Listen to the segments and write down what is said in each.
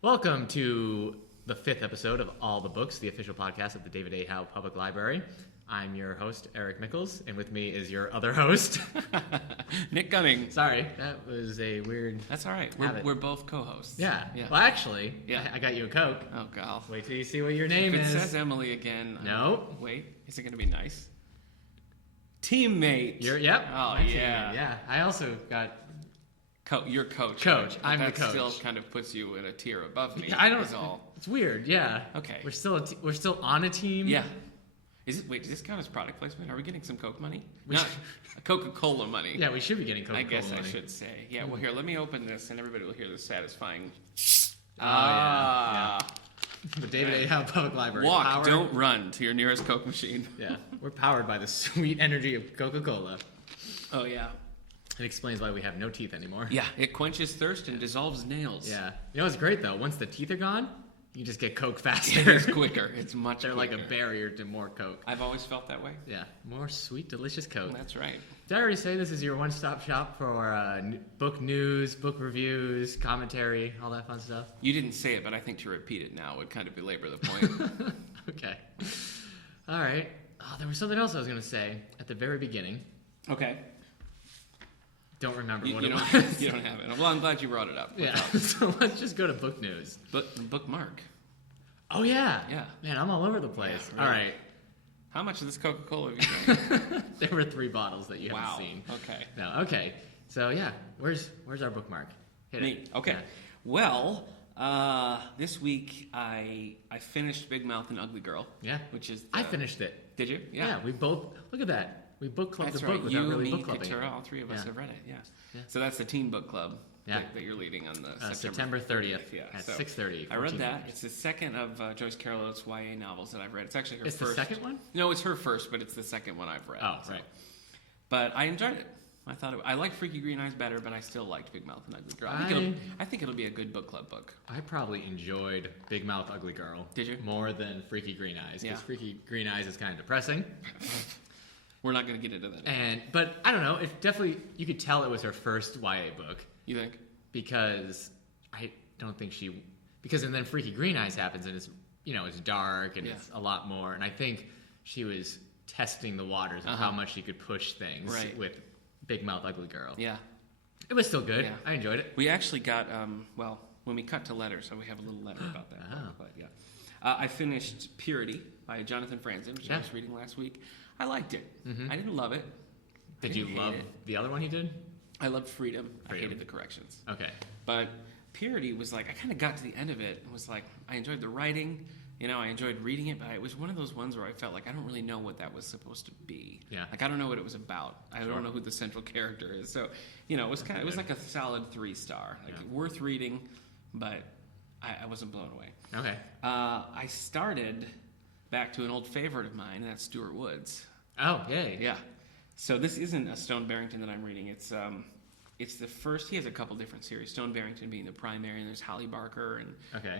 Welcome to the 5th episode of All the Books, the official podcast of the David A. Howe Public Library. I'm your host, Eric Mickles, and with me is your other host, Nick Gunning. Sorry, that was a weird. That's all right. We're both co-hosts. Yeah. Well, actually, Yeah. I got you a Coke. Oh, God. Wait till you see what your name If it is. says Emily again. No. Wait. Is it going to be nice? Teammate. Yep. Oh, my yeah. teammate. Yeah. I also got. Your coach. Coach. Right? I'm the that coach. still kind of puts you in a tier above me. I don't. Is all. It's weird. Yeah. Okay. We're still on a team. Yeah. Wait, does this count as product placement? Are we getting some Coke money? Not Coca-Cola money. Yeah, we should be getting Coca-Cola I guess money. I should say. Yeah, well, here, let me open this, and everybody will hear the satisfying. Yeah. The David A. Howe Public Library. Walk, don't run to your nearest Coke machine. Yeah, we're powered by the sweet energy of Coca-Cola. Oh, yeah. It explains why we have no teeth anymore. Yeah, it quenches thirst and dissolves nails. Yeah. You know what's great, though? Once the teeth are gone, you just get Coke faster. It's quicker. It's much They're quicker. like a barrier to more Coke. I've always felt that way. Yeah, more sweet, delicious Coke. That's right. Did I already say this is your one-stop shop for book news, book reviews, commentary, all that fun stuff? You didn't say it, but I think to repeat it now would kind of belabor the point. Okay. All right. Oh, there was something else I was going to say at the very beginning. Okay. Don't remember what You it don't, was. you don't have it. Well, I'm glad you brought it up. Yeah. So let's just go to book news. Bookmark. Oh, yeah. Yeah. Man, I'm all over the place. Yeah, really. All right. How much of this Coca-Cola have you drank? There were 3 bottles that you Wow. haven't seen. Okay. No. Okay. So, yeah. Where's our bookmark? Hit Me. it. Okay. Yeah. Well, this week I finished Big Mouth and Ugly Girl. Yeah. Which is... I finished it. Did you? Yeah. We both... Look at that. We book clubbed That's the right. book without You, really me, book clubbing. Katura, all 3 of us Yeah. have read it. Yeah. Yeah. So that's the teen book club Yeah. that you're leading on the September 30th Yeah. at So 6:30. I read 14 that. pages. It's the second of Joyce Carol Oates' YA novels that I've read. It's actually her It's first. the second one? No, it's her first, but it's the second one I've read. Oh, so. right. But I enjoyed it. I liked Freaky Green Eyes better, but I still liked Big Mouth and Ugly Girl. I think it'll be a good book club book. I probably enjoyed Big Mouth Ugly Girl. Did you? More than Freaky Green Eyes. Yeah. Because Freaky Green Eyes is kind of depressing. We're not going to get into that. But I don't know. It definitely, you could tell it was her first YA book. You think? Because I don't think and then Freaky Green Eyes happens and it's dark and it's a lot more. And I think she was testing the waters of how much she could push things with Big Mouth Ugly Girl. Yeah. It was still good. Yeah. I enjoyed it. We actually got, when we cut to letters, so we have a little letter about that. Oh. But yeah. I finished Purity by Jonathan Franzen, which I was reading last week. I liked it. Mm-hmm. I didn't love it. Did you love the other one he did? I loved Freedom. I hated the corrections. Okay. But Purity was like, I kind of got to the end of it and was like, I enjoyed the writing. I enjoyed reading it, but it was one of those ones where I felt like I don't really know what that was supposed to be. Yeah. Like, I don't know what it was about. I don't know who the central character is. So, it was like a solid 3-star. Like, worth reading, but I wasn't blown away. Okay. I started back to an old favorite of mine, and that's Stuart Woods. Oh, yay. Yeah. So this isn't a Stone Barrington that I'm reading. It's the first. He has a couple different series. Stone Barrington being the primary, and there's Holly Barker and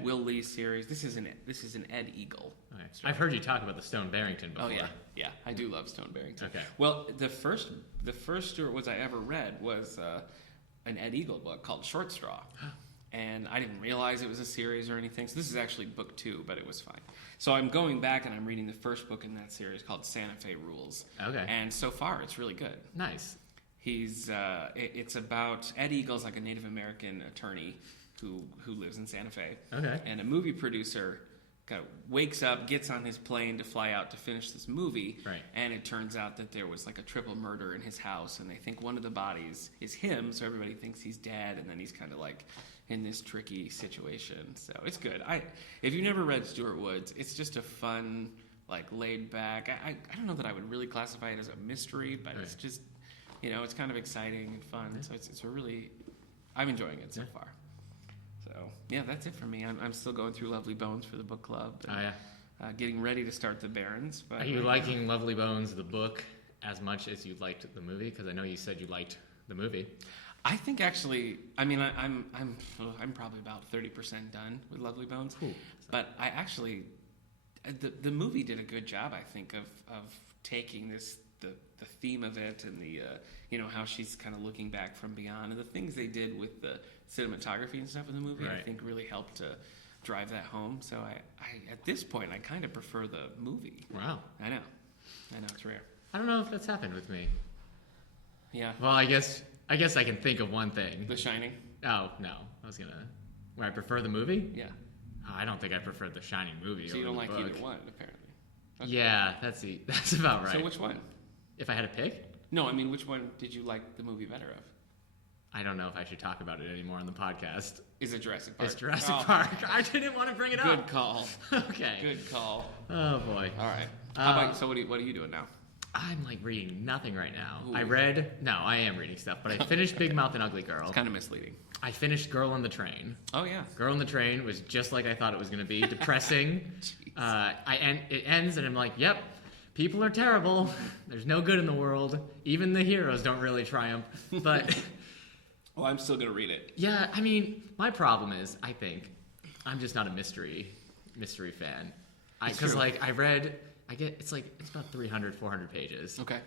Will Lee's series. This is an Ed Eagle. Okay. I've heard you talk about the Stone Barrington before. Oh yeah. I do love Stone Barrington. Okay. Well, the first Stuart Woods I ever read was an Ed Eagle book called Short Straw. And I didn't realize it was a series or anything. So this is actually book 2, but it was fine. So I'm going back and I'm reading the first book in that series called Santa Fe Rules. Okay. And so far, it's really good. Nice. It's about Ed Eagle's like a Native American attorney who lives in Santa Fe. Okay. And a movie producer kind of wakes up, gets on his plane to fly out to finish this movie. Right. And it turns out that there was like a triple murder in his house, and they think one of the bodies is him, so everybody thinks he's dead, and then he's kind of like in this tricky situation. So it's good. If you've never read Stuart Woods, it's just a fun, like laid back. I don't know that I would really classify it as a mystery, but it's just, it's kind of exciting and fun. Yeah. So it's a really, I'm enjoying it so far. So yeah, that's it for me. I'm still going through Lovely Bones for the book club. And, getting ready to start the Barrens. But are you liking Lovely Bones, the book, as much as you liked the movie? Because I know you said you liked the movie. I think actually, I'm probably about 30% done with Lovely Bones, but I actually, the movie did a good job, I think, of taking this the theme of it and the how she's kind of looking back from beyond, and the things they did with the cinematography and stuff in the movie, I think really helped to drive that home. So I at this point I kind of prefer the movie. Wow. I know it's rare. I don't know if that's happened with me. Yeah. Well, I guess I can think of one thing. The Shining. Oh no, I was gonna. Where I prefer the movie? Yeah. Oh, I don't think I prefer the Shining movie. So you don't over like the book. either one, apparently. Okay. Yeah, that's about right. So which one? If I had to pick? No, I mean, which one did you like the movie better of? I don't know if I should talk about it anymore on the podcast. Is it Jurassic Park? It's Jurassic Park. I didn't want to bring it Good up. call. Okay. Good call. Oh boy. All right. How about so? What are you doing now? I'm like reading nothing right now. Ooh. I am reading stuff, but I finished Big Mouth and Ugly Girl. It's kind of misleading. I finished Girl on the Train. Oh yeah. Girl on the Train was just like I thought it was going to be. Depressing. It ends and I'm like, yep, people are terrible. There's no good in the world. Even the heroes don't really triumph. But well, I'm still going to read it. yeah, I mean, my problem is I think I'm just not a mystery fan. Because like it's about 300, 400 pages. Okay.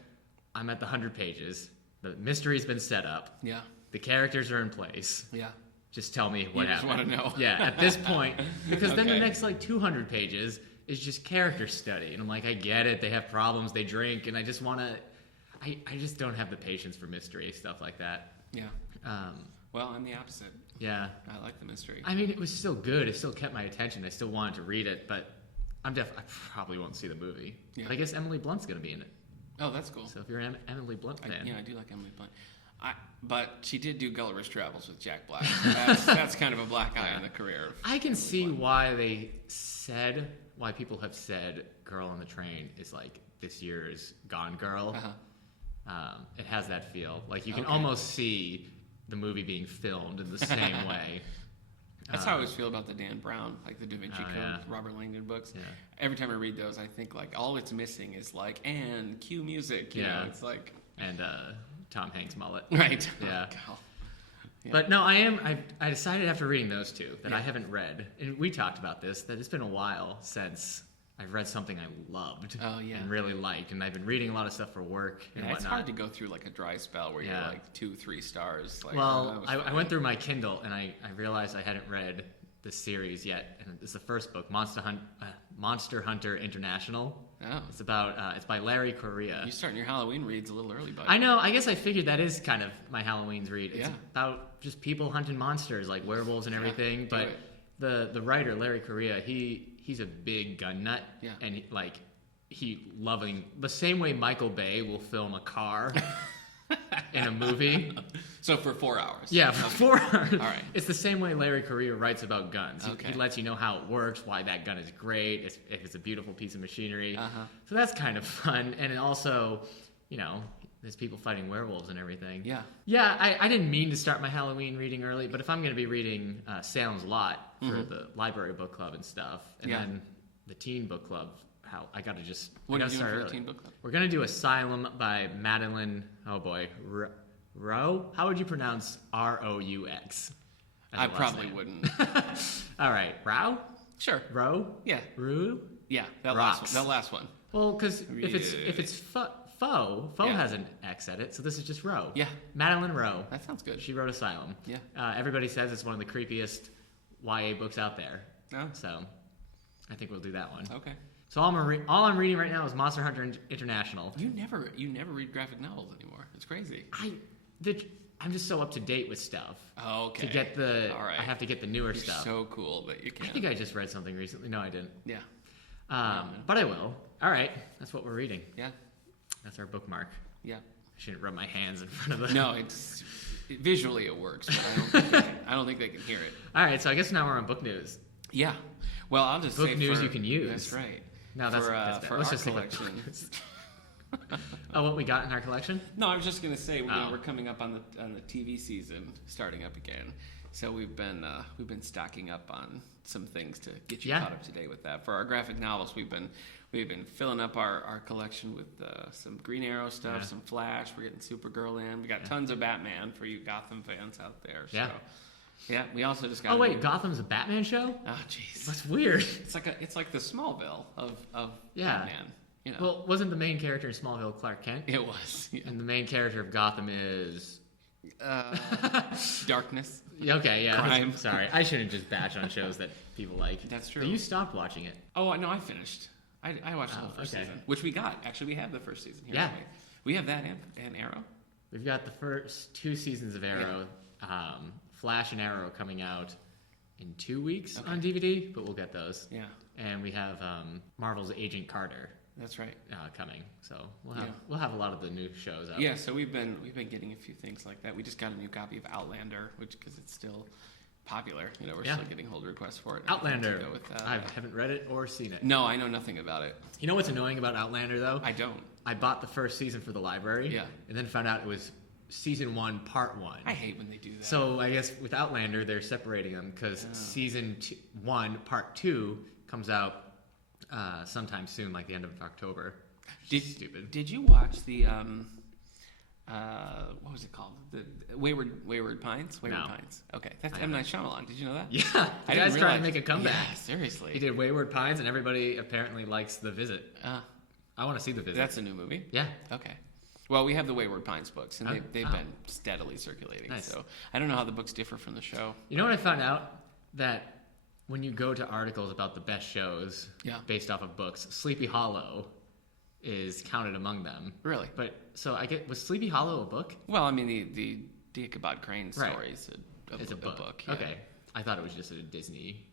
I'm at the 100 pages. The mystery's been set up. Yeah. The characters are in place. Yeah. Just tell me what happened. You just want to know. Yeah, at this point. Because then the Okay. next 200 pages is just character study. And I'm like, I get it. They have problems. They drink. And I just want to... I just don't have the patience for mystery, stuff like that. Yeah. Well, I'm the opposite. Yeah. I like the mystery. I mean, it was still good. It still kept my attention. I still wanted to read it. But I probably won't see the movie. Yeah. But I guess Emily Blunt's going to be in it. Oh, that's cool. So if you're an Emily Blunt fan... I do like Emily Blunt. But she did do Gulliver's Travels with Jack Black. That's kind of a black eye on the career. I can see why people have said Girl on the Train is like this year's Gone Girl. Uh-huh. It has that feel. Like you can almost see the movie being filmed in the same way. That's how I always feel about the Dan Brown, like the Da Vinci Code, Robert Langdon books. Yeah. Every time I read those, I think like all it's missing is and cue music. You know, it's like and Tom Hanks mullet. Right. Yeah. Oh, yeah. But no, I decided after reading those two that I haven't read, and we talked about this, that it's been a while since I've read something I loved and really liked, and I've been reading a lot of stuff for work and whatnot. It's hard to go through like a dry spell where you're like 2-3 stars. Like, well, I went through my Kindle and I realized I hadn't read the series yet, and it's the first book, Monster Hunter International. Oh. It's about it's by Larry Correia. You're starting your Halloween reads a little early, buddy. I know. I guess I figured that is kind of my Halloween's read. It's Yeah. about just people hunting monsters like werewolves and everything. But the writer Larry Correia, he's a big gun nut. Yeah. And he loving the same way Michael Bay will film a car in a movie. So for 4 hours. Yeah, for 4 hours. All right. It's the same way Larry Correia writes about guns. Okay. He lets you know how it works, why that gun is great, if it's a beautiful piece of machinery. Uh-huh. So that's kind of fun. And also, there's people fighting werewolves and everything. Yeah. Yeah, I didn't mean to start my Halloween reading early, but if I'm going to be reading Salem's Lot for the library book club and stuff, and then the teen book club, I got to just... What are you doing start for early. the teen book club? We're going to do Asylum by Madeline, Rowe? How would you pronounce Roux? I probably wouldn't. All right, Rowe? Sure. Rowe? Yeah. Rue? Yeah, that Rocks. last one. Well, because if it's Foe has an X at it, so this is just Rowe. Yeah. Madeline Rowe. That sounds good. She wrote Asylum. Yeah. Everybody says it's one of the creepiest YA books out there. Oh. So I think we'll do that one. Okay. So all I'm reading right now is Monster Hunter International. You never read graphic novels anymore. It's crazy. I'm just so up to date with stuff. Oh, okay. To get the, all right. I have to get the newer You're stuff. so cool that you can. I think I just read something recently. No, I didn't. Yeah. But I will. All right, that's what we're reading. Yeah. That's our bookmark. Yeah. I shouldn't rub my hands in front of the. No, visually it works, but I don't think they can hear it. All right, so I guess now we're on book news. Yeah. Well, I'll just book say news you can use. That's right. No, that's for bad. our Let's just think about collection. book news. Oh, what we got in our collection? No, I was just gonna say we're coming up on the TV season starting up again, so we've been stocking up on some things to get you caught up to date with that. For our graphic novels, we've been filling up our collection with some Green Arrow stuff, some Flash. We're getting Supergirl in. We got tons of Batman for you Gotham fans out there. So. Yeah, we also just got. Oh wait, Gotham's a Batman show? Oh jeez, that's weird. It's like the Smallville of yeah. Batman. you know. Well, wasn't the main character in Smallville Clark Kent? It was. Yeah. And the main character of Gotham is... Darkness. Okay, yeah. Crime. Sorry, I shouldn't just bash on shows that people like. That's true. But you stopped watching it. Oh, no, I finished. I watched the whole first season, which we got. Actually, we have the first season here. Yeah. We have that and Arrow. We've got the first 2 seasons of Arrow. Yeah. Flash and Arrow coming out in 2 weeks on DVD, but we'll get those. Yeah. And we have Marvel's Agent Carter. That's right. Coming. So we'll have a lot of the new shows out. Yeah, so we've been getting a few things like that. We just got a new copy of Outlander, which because it's still popular, we're still getting hold requests for it. Outlander. I haven't read it or seen it. No, I know nothing about it. You know what's annoying about Outlander though? I don't. I bought the first season for the library. Yeah. And then found out it was season 1, part 1. I hate when they do that. So I guess with Outlander they're separating them because season 1, part 2 comes out sometime soon, like the end of October. Stupid. Did you watch the what was it called? The Wayward Pines? Wayward Pines. Okay, that's M. Night Shyamalan. Did you know that? Yeah, the guy's trying to make a comeback. Yeah, seriously. He did Wayward Pines, and everybody apparently likes The Visit. I want to see The Visit. That's a new movie? Yeah. Okay. Well, we have the Wayward Pines books, and they've been steadily circulating. Nice. So I don't know how the books differ from the show. You know what I found out? That when you go to articles about the best shows based off of books, Sleepy Hollow is counted among them. Really? But so was Sleepy Hollow a book? Well, I mean the Ichabod Crane story is a book. Yeah. Okay, I thought it was just a Disney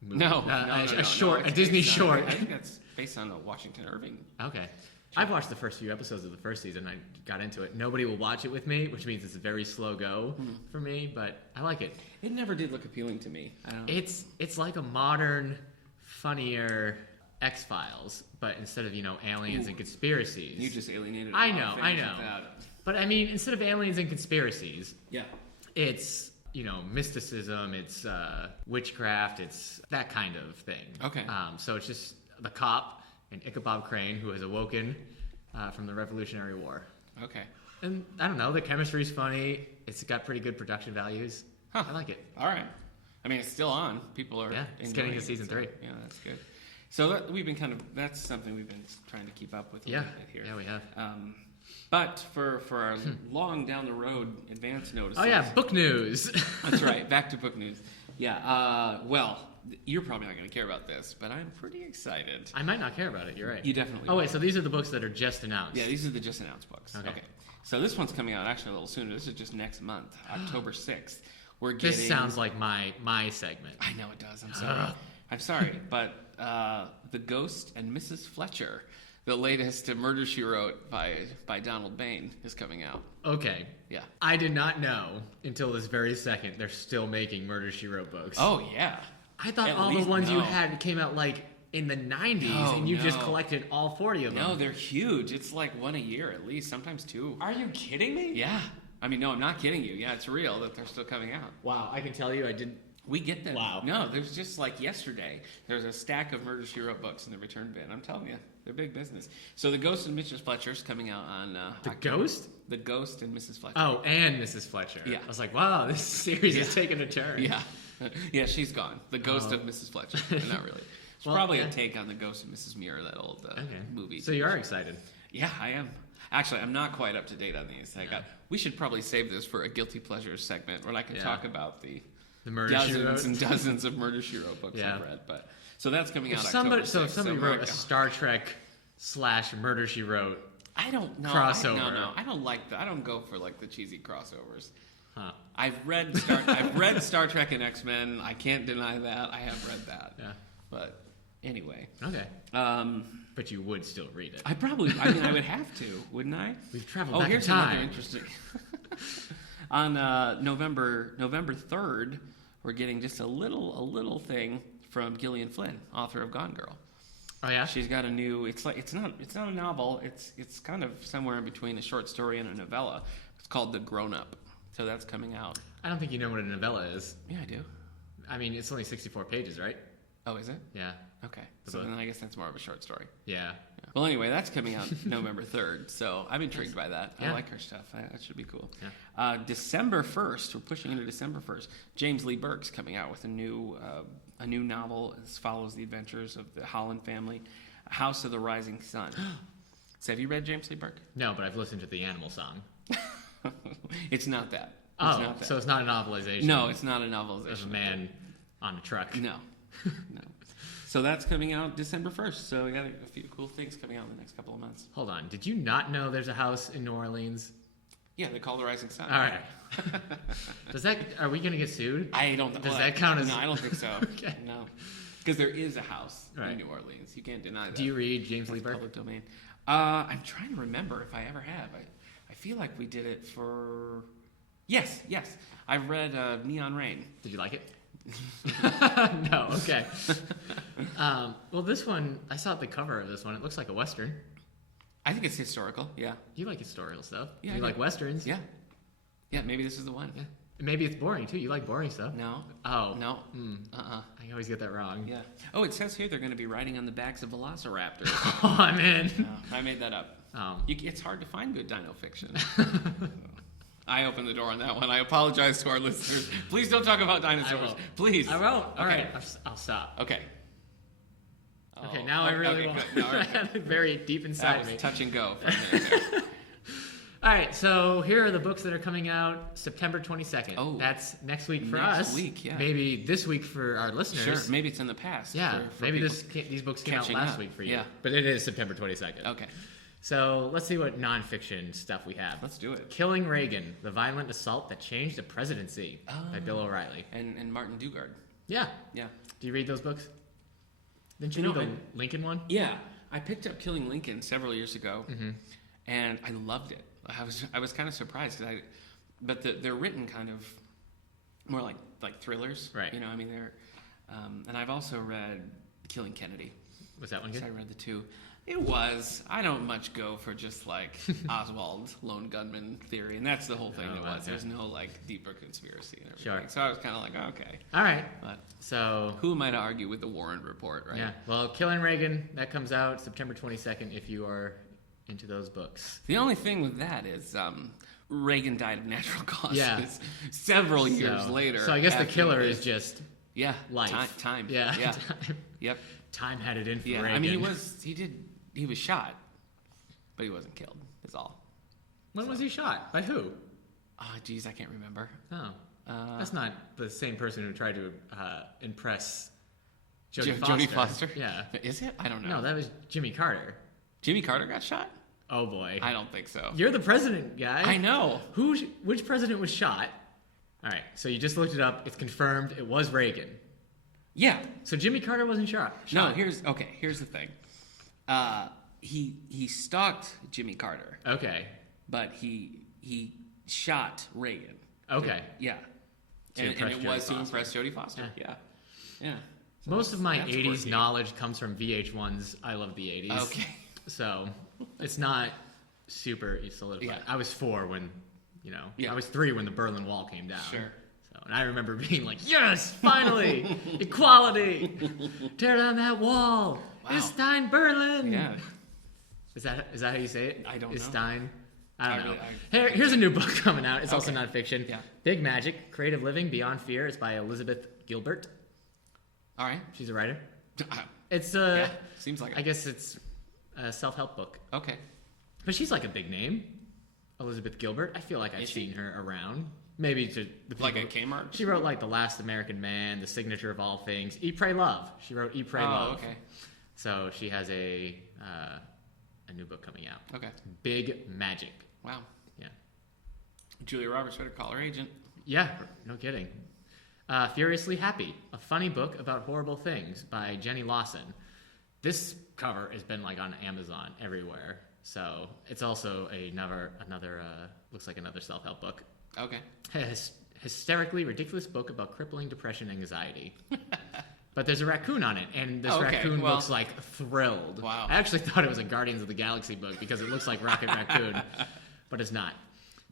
movie. No, a Disney short. I think that's based on a Washington Irving. Okay. I've watched the first few episodes of the first season. I got into it. Nobody will watch it with me, which means it's a very slow go for me, but I like it. It never did look appealing to me. I don't know. It's like a modern, funnier X-Files, but instead of, aliens and conspiracies. You just alienated I know. But I mean, instead of aliens and conspiracies, it's, mysticism, it's witchcraft, it's that kind of thing. Okay. So it's just the cop and Ichabod Crane, who has awoken from the Revolutionary War. Okay. And I don't know, the chemistry's funny. It's got pretty good production values. I like it. All right. I mean, it's still on. People are it's getting to season 3. Yeah, that's good. So that's something we've been trying to keep up with a little bit here. Yeah, we have. But for our long down the road advance notices. Oh, yeah, book news. That's right. Back to book news. Yeah. Well, you're probably not going to care about this, but I'm pretty excited. I might not care about it. You're right. You definitely wait, so these are the books that are just announced. Yeah, these are the just announced books. Okay. So this one's coming out actually a little sooner. This is just next month, October 6th. We're getting... This sounds like my segment. I know it does. I'm sorry. I'm sorry, but The Ghost and Mrs. Fletcher, the latest Murder, She Wrote by Donald Bain, is coming out. Okay. Yeah. I did not know until this very second they're still making Murder, She Wrote books. Oh, yeah. I thought all the ones you had came out like in the 90s and you just collected all 40 of them. No, they're huge. It's like one a year at least, sometimes 2. Are you kidding me? Yeah. I mean, no, I'm not kidding you. Yeah, it's real that they're still coming out. Wow, I can tell you I didn't... We get them. Wow. No, there's just like yesterday, there's a stack of Murder, She Wrote books in the return bin. I'm telling you, they're big business. So The Ghost and Mrs. Fletcher's coming out on Ghost? The Ghost and Mrs. Fletcher. Oh, and Mrs. Fletcher. Yeah. I was like, wow, this series is taking a turn. Yeah. Yeah, she's gone. The Ghost of Mrs. Fletcher. Not really. It's probably a take on The Ghost of Mrs. Muir, that old movie. So you are excited. Yeah, I am. Actually, I'm not quite up to date on these. We should probably save this for a Guilty Pleasures segment where I can talk about the dozens and dozens of Murder, She Wrote books I've read. But so that's coming out October 6th. So if somebody wrote a Star Trek / Murder, She Wrote I don't know. crossover. No. I don't like that. I don't go for like the cheesy crossovers. Huh. I've read Star Trek and X-Men. I can't deny that. I have read that. Yeah. But anyway. Okay. But you would still read it. I would have to, wouldn't I? We've traveled back in time. Another interesting. On November 3rd, we're getting just a little thing from Gillian Flynn, author of Gone Girl. Oh yeah. She's got a new. It's not a novel. It's kind of somewhere in between a short story and a novella. It's called The Grown Up. So that's coming out. I don't think you know what a novella is. Yeah, I do. I mean, it's only 64 pages, right? Oh, is it? Yeah. Okay. So then I guess that's more of a short story. Yeah. Well, anyway, that's coming out November 3rd, so I'm intrigued by that. Yeah. I like her stuff. That should be cool. Yeah. December 1st, we're pushing into December 1st, James Lee Burke's coming out with a new novel. This follows the adventures of the Holland family. House of the Rising Sun. So have you read James Lee Burke? No, but I've listened to the Animal Song. It's not that. So it's not a novelization. No, it's not a novelization. Of a man on a truck. No. So that's coming out December 1st. So we got a few cool things coming out in the next couple of months. Hold on. Did you not know there's a house in New Orleans? Yeah, they call the Rising Sun. All right. Are we going to get sued? I don't. Does that count as? No, I don't think so. Okay. No, because there is a house in New Orleans. You can't deny that. Do you read James Lee Burke? Public domain. I'm trying to remember if I ever have. I feel like we did it for. Yes. I've read Neon Rain. Did you like it? No. Okay. Well, this one, I saw the cover of this one. It looks like a Western. I think it's historical. Yeah. You like historical stuff. Yeah. You like Westerns. Yeah. Yeah. Maybe this is the one. Yeah. Maybe it's boring too. You like boring stuff. No. Oh. No. I always get that wrong. Yeah. Oh, it says here they're going to be riding on the backs of velociraptors. Oh, I'm in. No, I made that up. Oh. It's hard to find good dino fiction. I opened the door on that one. I apologize to our listeners. Please don't talk about dinosaurs. Please. I won't. All okay. right. I'll stop. Okay. Okay, now I really want. No, right. Very deep inside that was me. Touch and go. From there. All right, so here are the books that are coming out September 22nd. Oh, that's next week for us. Next week, yeah. Maybe this week for our listeners. Sure, maybe it's in the past. Yeah, for maybe these books came out last week for you. Yeah. But it is September 22nd. Okay. So let's see what nonfiction stuff we have. Let's do it. Killing Reagan, The Violent Assault That Changed the Presidency by Bill O'Reilly. And Martin Dugard. Yeah. Yeah. Do you read those books? Didn't you read the Lincoln one? Yeah. I picked up Killing Lincoln several years ago, and I loved it. I was kind of surprised, but they're written kind of more like thrillers. Right. You know, I mean, they're... and I've also read Killing Kennedy. Was that one good? So I read the two. It was. I don't much go for just like Oswald lone gunman theory, and that's the whole thing. There's no like deeper conspiracy and everything. Sure. So I was kind of like, okay. All right. But so who am I to argue with the Warren report, right? Yeah. Well, Killing Reagan, that comes out September 22nd. If you are into those books. The only thing with that is Reagan died of natural causes. Yeah. Several years later. So I guess the killer is just life. Time. Yeah. Time. Yep. Time had it in for Reagan. I mean, he was shot, but he wasn't killed, is all. When was he shot? By who? Oh, geez, I can't remember. Oh. That's not the same person who tried to impress Jodie Foster. Jodie Foster? Yeah. Is it? I don't know. No, that was Jimmy Carter. Jimmy Carter got shot? Oh, boy. I don't think so. You're the president guy. I know. Which president was shot? All right, so you just looked it up. It's confirmed it was Reagan. Yeah. So Jimmy Carter wasn't shot. No, here's the thing. He stalked Jimmy Carter. Okay. But he shot Reagan. Okay. Yeah. And it was to impress Jodie Foster. Yeah. Yeah. So most of my 80s knowledge comes from VH1's I Love the 80s. Okay. So it's not super solidified. Yeah. I was 4 when, I was 3 when the Berlin Wall came down. Sure. So, and I remember being like, yes, finally, equality, tear down that wall. Wow. Ist Stein Berlin. Yeah. Is that how you say it? I don't know. Stein? I don't know. Here's a new book coming out. It's also Okay. nonfiction. Yeah. Big Magic, Creative Living Beyond Fear. It's by Elizabeth Gilbert. All right. She's a writer. It's seems like it. I guess it's a self-help book. Okay. But she's like a big name. Elizabeth Gilbert. I feel like I've seen her around. Maybe to the people. Like at Kmart? She wrote like The Last American Man, The Signature of All Things, Eat, Pray, Love. She wrote Eat, Pray, Love. Oh, okay. So she has a new book coming out. Okay. Big Magic. Wow. Yeah. Julia Roberts better call her agent. Yeah, no kidding. Furiously Happy, a funny book about horrible things by Jenny Lawson. This cover has been like on Amazon everywhere. So it's also another looks like another self-help book. Okay. Hysterically ridiculous book about crippling depression and anxiety. But there's a raccoon on it, and this raccoon looks like thrilled. Wow. I actually thought it was a Guardians of the Galaxy book because it looks like Rocket Raccoon, but it's not.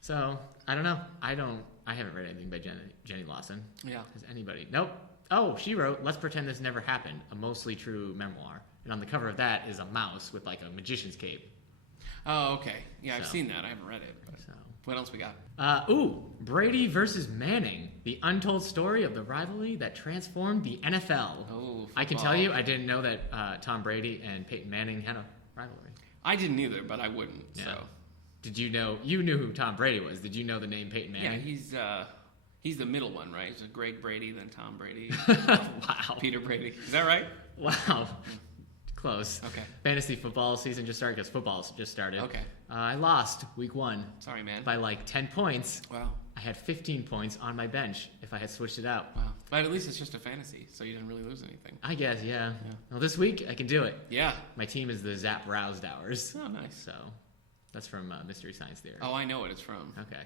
So I don't know. I haven't read anything by Jenny Lawson. Yeah. Has anybody? Nope. Oh, she wrote Let's Pretend This Never Happened, a mostly true memoir. And on the cover of that is a mouse with like a magician's cape. Oh, okay. Yeah, I've seen that. I haven't read it. But... So What else we got? Brady versus Manning, the untold story of the rivalry that transformed the NFL. Oh, I can tell you, I didn't know that Tom Brady and Peyton Manning had a rivalry. I didn't either, but I wouldn't. Yeah. So. Did you know? You knew who Tom Brady was. Did you know the name Peyton Manning? Yeah, he's the middle one, right? He's a Greg Brady, then Tom Brady. Wow. Peter Brady. Is that right? Wow. Close. Okay. Fantasy football season just started because football's just started. Okay. I lost week 1. Sorry, man. By like 10 points. Wow. I had 15 points on my bench if I had switched it out. Wow. But at least it's just a fantasy, so you didn't really lose anything. I guess, yeah. Well, this week I can do it. Yeah. My team is the Zap Roused Hours. Oh, nice. So that's from Mystery Science Theory. Oh, I know what it's from. Okay.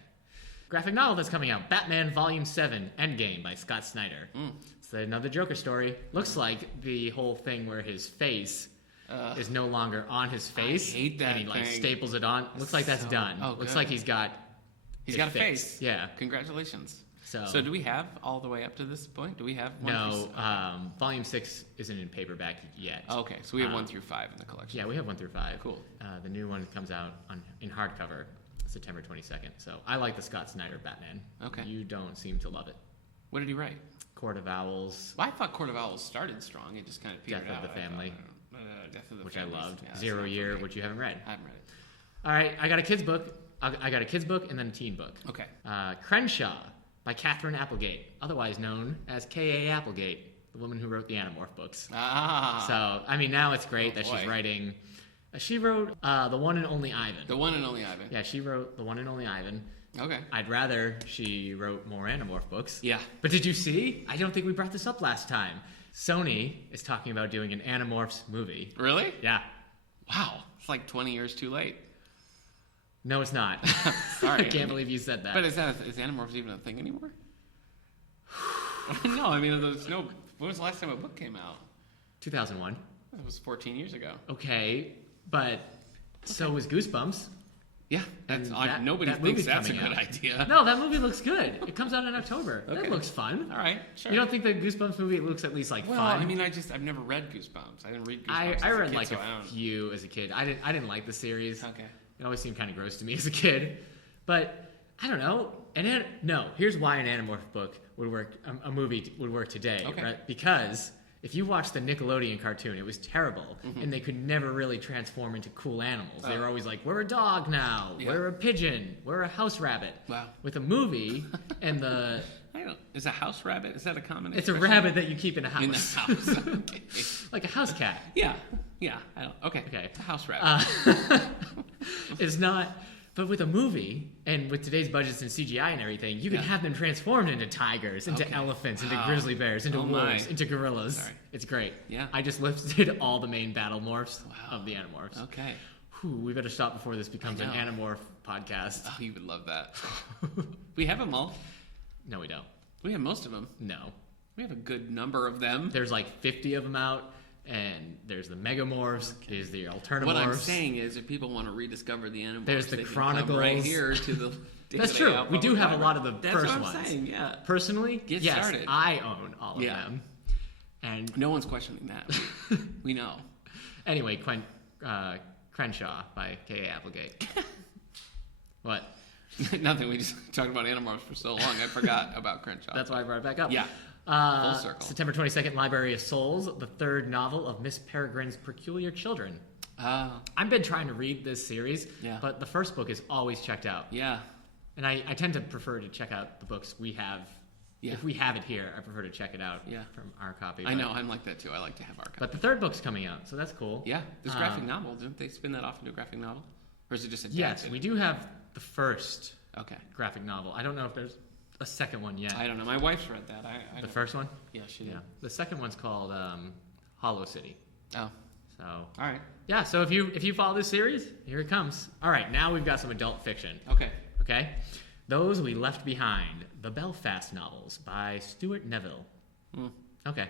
Graphic novel that's coming out, Batman Volume 7, Endgame by Scott Snyder. It's another Joker story. Looks like the whole thing where his face is no longer on his face. I hate that and he like thing. staples it on. Looks like that's done. Oh, Looks good. like he's got a fixed. face. Yeah. Congratulations. So do we have all the way up to this point? Do we have one no, through Volume 6 isn't in paperback yet. okay, so we have 1 through 5 in the collection. Yeah, we have 1 through 5. Cool. The new one comes out in hardcover September 22nd. So I like the Scott Snyder Batman. Okay. You don't seem to love it. What did he write? Court of Owls. Well, I thought Court of Owls started strong. It just kind of petered Death out. of the Family. Death of the Which Family. I loved. Yeah, Zero that's Year, not for me. which you haven't read. I haven't read it. All right, I got a kid's book. I got a kid's book and then a teen book. Okay. Crenshaw by Catherine Applegate, otherwise known as K.A. Applegate, the woman who wrote the Animorph books. Ah. So, I mean, now it's great that boy. she's writing. She wrote The One and Only Ivan. The One and Only Ivan. Yeah, she wrote The One and Only Ivan. Okay. I'd rather she wrote more Animorph books. Yeah. But did you see? I don't think we brought this up last time. Sony is talking about doing an Animorphs movie. Really? Yeah. Wow. It's like 20 years too late. No, it's not. Sorry. I can't believe you said that. But is Animorphs even a thing anymore? No, I mean, there's no. When was the last time a book came out? 2001. It was 14 years ago. Okay, but so was Goosebumps. Yeah, And nobody that thinks movie's that's a coming good out. idea. No, that movie looks good. It comes out in October. Okay. That looks fun. All right, sure. You don't think the Goosebumps movie looks at least like well, fun? I mean, I've never read Goosebumps. I didn't read Goosebumps. I as read a kid, like so a few as a kid. I didn't like the series. Okay. It always seemed kind of gross to me as a kid. But I don't know. No, here's why an Animorph book would work. A movie would work today, Okay. right? Because if you watch the Nickelodeon cartoon, it was terrible, and they could never really transform into cool animals. They were always like, "We're a dog now. Yeah. We're a pigeon. We're a house rabbit." Wow. With a movie, and the Is a house rabbit? Is that a common it's a expression? rabbit that you keep in a house, In the house. Okay. like a house cat. Yeah. Okay. Okay. A house rabbit. It's not. But with a movie, and with today's budgets and CGI and everything, you can have them transformed into tigers, into Okay. elephants, into Wow. grizzly bears, into Oh my. wolves, into gorillas. Sorry. It's great. Yeah. I just listed all the main battle morphs of the Animorphs. Okay. Whew, we better stop before this becomes an I know. Animorph podcast. Oh, you would love that. We have them all. No, we don't. We have most of them. No. We have a good number of them. There's like 50 of them out, and there's the Megamorphs, there's the Alternamorphs. What I'm saying is, if people want to rediscover the Animorphs, There's the they can Chronicles. come right here to the. That's true. We do have a lot of the That's first what I'm ones. saying. Yeah. Personally, Get yes, started. I own all of Yeah. them. And No one's questioning that. We know. anyway, Crenshaw by K.A. Applegate. What? Nothing. We just talked about Animorphs for so long. I forgot about Crenshaw. That's why I brought it back up. Yeah. Full circle. September 22nd, Library of Souls, the third novel of Miss Peregrine's Peculiar Children. I've been trying to read this series, Yeah. but the first book is always checked out. Yeah. And I tend to prefer to check out the books we have. Yeah. If we have it here, I prefer to check it out Yeah. from our copy. I know. I'm like that too. I like to have our. But the third book's coming out, so that's cool. Yeah. This graphic novel. Didn't they spin that off into a graphic novel? Or is it just adapted? Yes, we do have the first Okay. graphic novel. I don't know if there's a second one yet. I don't know. My wife's read that. I The don't- first one? Yeah, she did. Yeah. The second one's called Hollow City. Oh. So All right. yeah, so if you follow this series, here it comes. All right, now we've got some adult fiction. Okay. Okay? Those We Left Behind, the Belfast novels by Stuart Neville. Okay.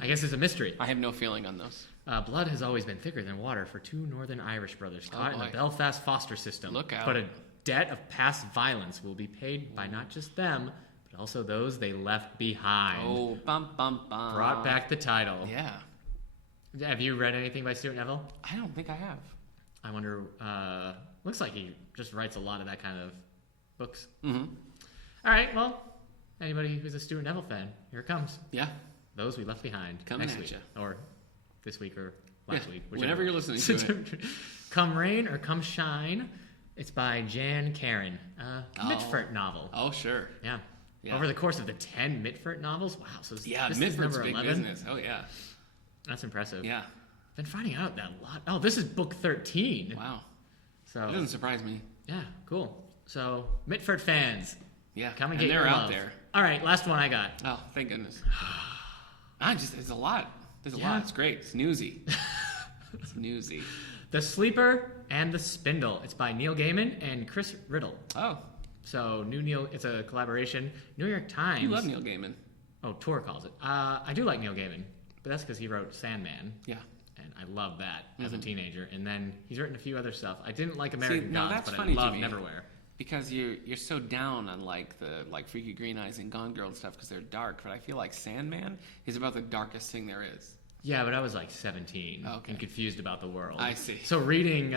I guess it's a mystery. I have no feeling on those. Blood has always been thicker than water for two Northern Irish brothers caught in the boy. Belfast foster system. Look out. But a debt of past violence will be paid by not just them, but also those they left behind. Oh, bum, bum, bum. Brought back the title. Yeah. Have you read anything by Stuart Neville? I don't think I have. I wonder, looks like he just writes a lot of that kind of books. Mm-hmm. All right, well, anybody who's a Stuart Neville fan, here it comes. Yeah. Those We Left Behind. Coming next at week. ya. Or this week or last week. Whenever you're listening to it. Come Rain or Come Shine. It's by Jan Karin. Mitford novel. Oh, sure. Yeah. Yeah. Over the course of the 10 Mitford novels. Wow. So this is Mitford's number big 11. business. Oh, yeah. That's impressive. Yeah. Been finding out that a lot. Oh, this is book 13. Wow. So It doesn't surprise me. yeah, cool. So Mitford fans, Yeah. come and and get they're your out love. there. All right, last one I got. Oh, thank goodness. There's a lot. There's a Yeah. lot. It's great. It's newsy. It's newsy. The Sleeper and the Spindle. It's by Neil Gaiman and Chris Riddle. Oh, So it's a collaboration. New York Times. you love Neil Gaiman. Oh, Tor calls it. I do like Neil Gaiman, but that's because he wrote Sandman. Yeah. And I love that as a teenager. And then he's written a few other stuff. I didn't like See, American now Gods, that's but funny I to love me. Neverwhere. Because you're so down on like the Freaky Green Eyes and Gone Girl and stuff because they're dark, but I feel like Sandman is about the darkest thing there is. Yeah, but I was like 17 Okay. and confused about the world. I see. So reading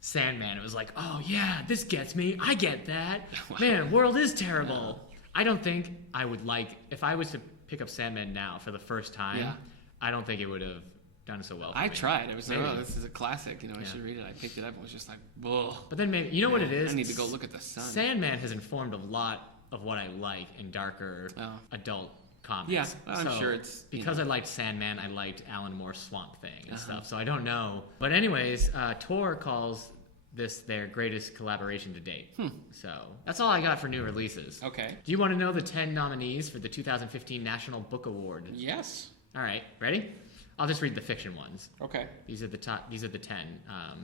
Sandman, it was like, oh yeah, this gets me. I get that. Wow. Man, world is terrible. I don't think I would like, if I was to pick up Sandman now for the first time, Yeah. I don't think it would have done so well for I me. tried. I was like, Maybe. oh, this is a classic. I should read it. I picked it up and was just like, whoa. But then maybe, you know what it is? I need to go look at the sun. Sandman has informed a lot of what I like in darker adult comics. Yeah, I'm So, sure it's... because I liked Sandman, I liked Alan Moore's Swamp Thing and stuff. So I don't know. But anyways, Tor calls this their greatest collaboration to date. So that's all I got for new releases. Okay. Do you want to know the 10 nominees for the 2015 National Book Award? Yes. All right, ready? I'll just read the fiction ones. Okay. These are the 10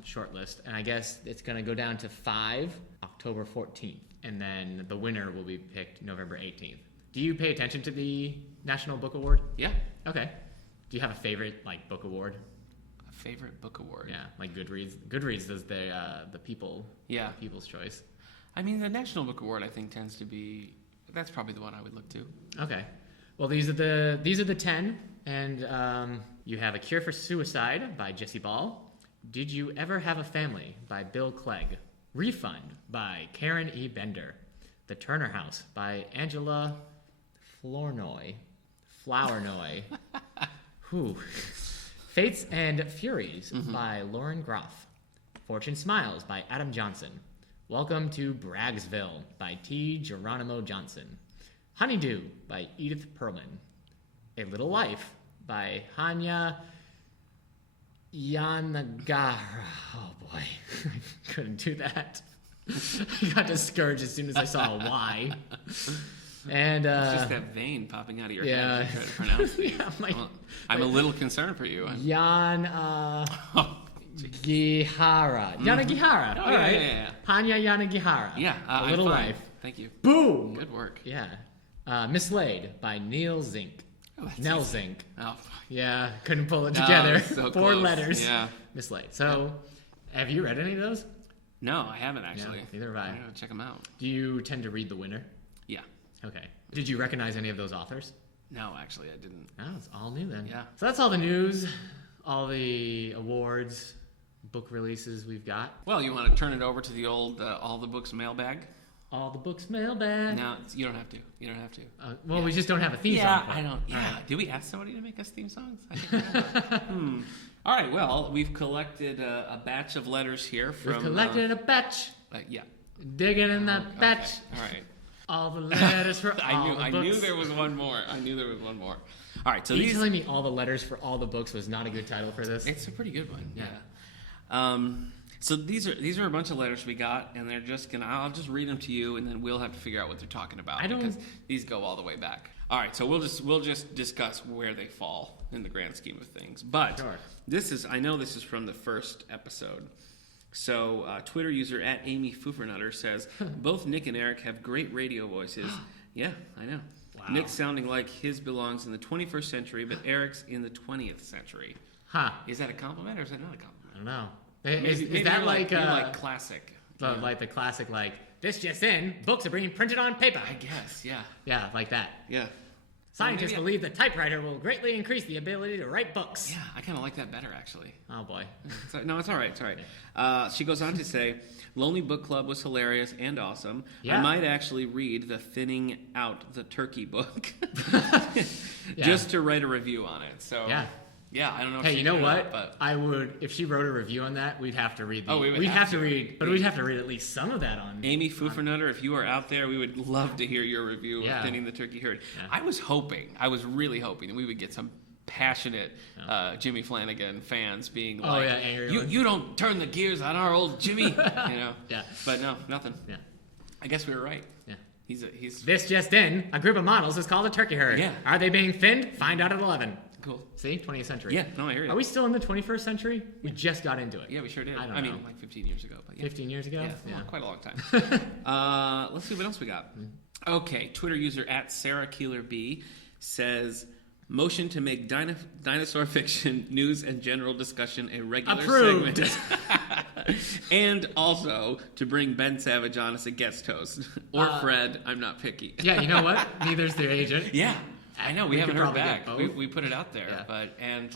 short list, and I guess it's going to go down to 5 October 14th, and then the winner will be picked November 18th. Do you pay attention to the National Book Award? Yeah. Okay. Do you have a favorite book award? A favorite book award? Yeah, like Goodreads. Goodreads does the People's Choice. I mean, the National Book Award, I think, tends to be... That's probably the one I would look to. Okay. Well, these are the 10, and you have A Cure for Suicide by Jesse Ball. Did You Ever Have a Family by Bill Clegg. Refund by Karen E. Bender. The Turner House by Angela Flournoy. Whew. Fates and Furies by Lauren Groff. Fortune Smiles by Adam Johnson. Welcome to Braggsville by T. Geronimo Johnson. Honeydew by Edith Perlman. A Little Life by Hanya Yanagihara. Oh boy, I couldn't do that. I got discouraged as soon as I saw a Y. And It's just that vein popping out of your yeah. head. Try to pronounce these. Yeah, I'm a little concerned for you. Yanagihara. Oh, Yanagihara. All right. Yeah. Hanya Yanagihara. Yeah, A I'm Little fine. Life. Thank you. Boom. Good work. Yeah. Mislaid by Neil Zink. Oh, that's Nell easy. Zink. Oh, Yeah, couldn't pull it No, together. it's so 4 close. letters. Yeah. Mislaid. So, have you read any of those? no, I haven't actually. No, neither have I. I'm gonna check them out. Do you tend to read the winner? Yeah. Okay. Did you recognize any of those authors? No, actually, I didn't. Oh, it's all new then. Yeah. So that's all the news, all the awards, book releases we've got. Well, you want to turn it over to the old All the Books mailbag? All the books mailbag. No, you don't have to. You don't have to. Well, we just don't have a theme song. for it. I don't. Yeah. All right. Did we ask somebody to make us theme songs? I think we have. All right. Well, we've collected a batch of letters here from. We've collected a batch, Yeah. digging in that Okay. batch. All right. All the letters for all the I books. knew there was one more. All right. So Are you these. telling me all the letters for all the books was not a good title for this? It's a pretty good one. Yeah. So these are a bunch of letters we got, and they're just gonna. I'll just read them to you, and then we'll have to figure out what they're talking about because these go all the way back. All right, so we'll just discuss where they fall in the grand scheme of things. But Sure. I know this is from the first episode. So Twitter user @AmyFufernutter says both Nick and Eric have great radio voices. Yeah, I know. Wow. Nick sounding like his belongs in the 21st century, but Eric's in the 20th century. Huh. Is that a compliment or is that not a I compliment? don't know. Maybe Is that you're like you're like classic? like the classic this just in, books are being printed on paper. I guess, yeah. Yeah, like that. Yeah. Scientists believe the typewriter will greatly increase the ability to write books. Yeah, I kind of like that better, actually. Oh, boy. No, it's all right. It's all right. She goes on to say, Lonely Book Club was hilarious and awesome. Yeah. I might actually read the Thinning Out the Turkey book Yeah. just to write a review on it. So Yeah, I don't know. Hey, if you know what? But I would, if she wrote a review on that, we'd have to read. we'd have to read, but we'd have to read at least some of that on. Amy Foofernutter, if you are out there, we would love to hear your review of Thinning the Turkey Herd. Yeah. I was really hoping that we would get some passionate Jimmy Flanagan fans being like, angry you don't turn the gears on our old Jimmy, Yeah. But no, nothing. Yeah. I guess we were right. Yeah. He's This just in, a group of models is called a turkey herd. Yeah. Are they being thinned? Find out at 11. Cool. See? 20th century. Yeah, no, I hear you. Are we still in the 21st century? We just got into it. Yeah, we sure did. I mean, like 15 years ago. But 15 years ago? Yeah, well, quite a long time. Let's see what else we got. Okay, Twitter user at Sarah Keeler B says, motion to make dinosaur fiction news and general discussion a regular Approved. segment. And also to bring Ben Savage on as a guest host. Or Fred, I'm not picky. Yeah, you know what? Neither's the agent. Yeah, I know. We haven't heard back. Both. We put it out there, and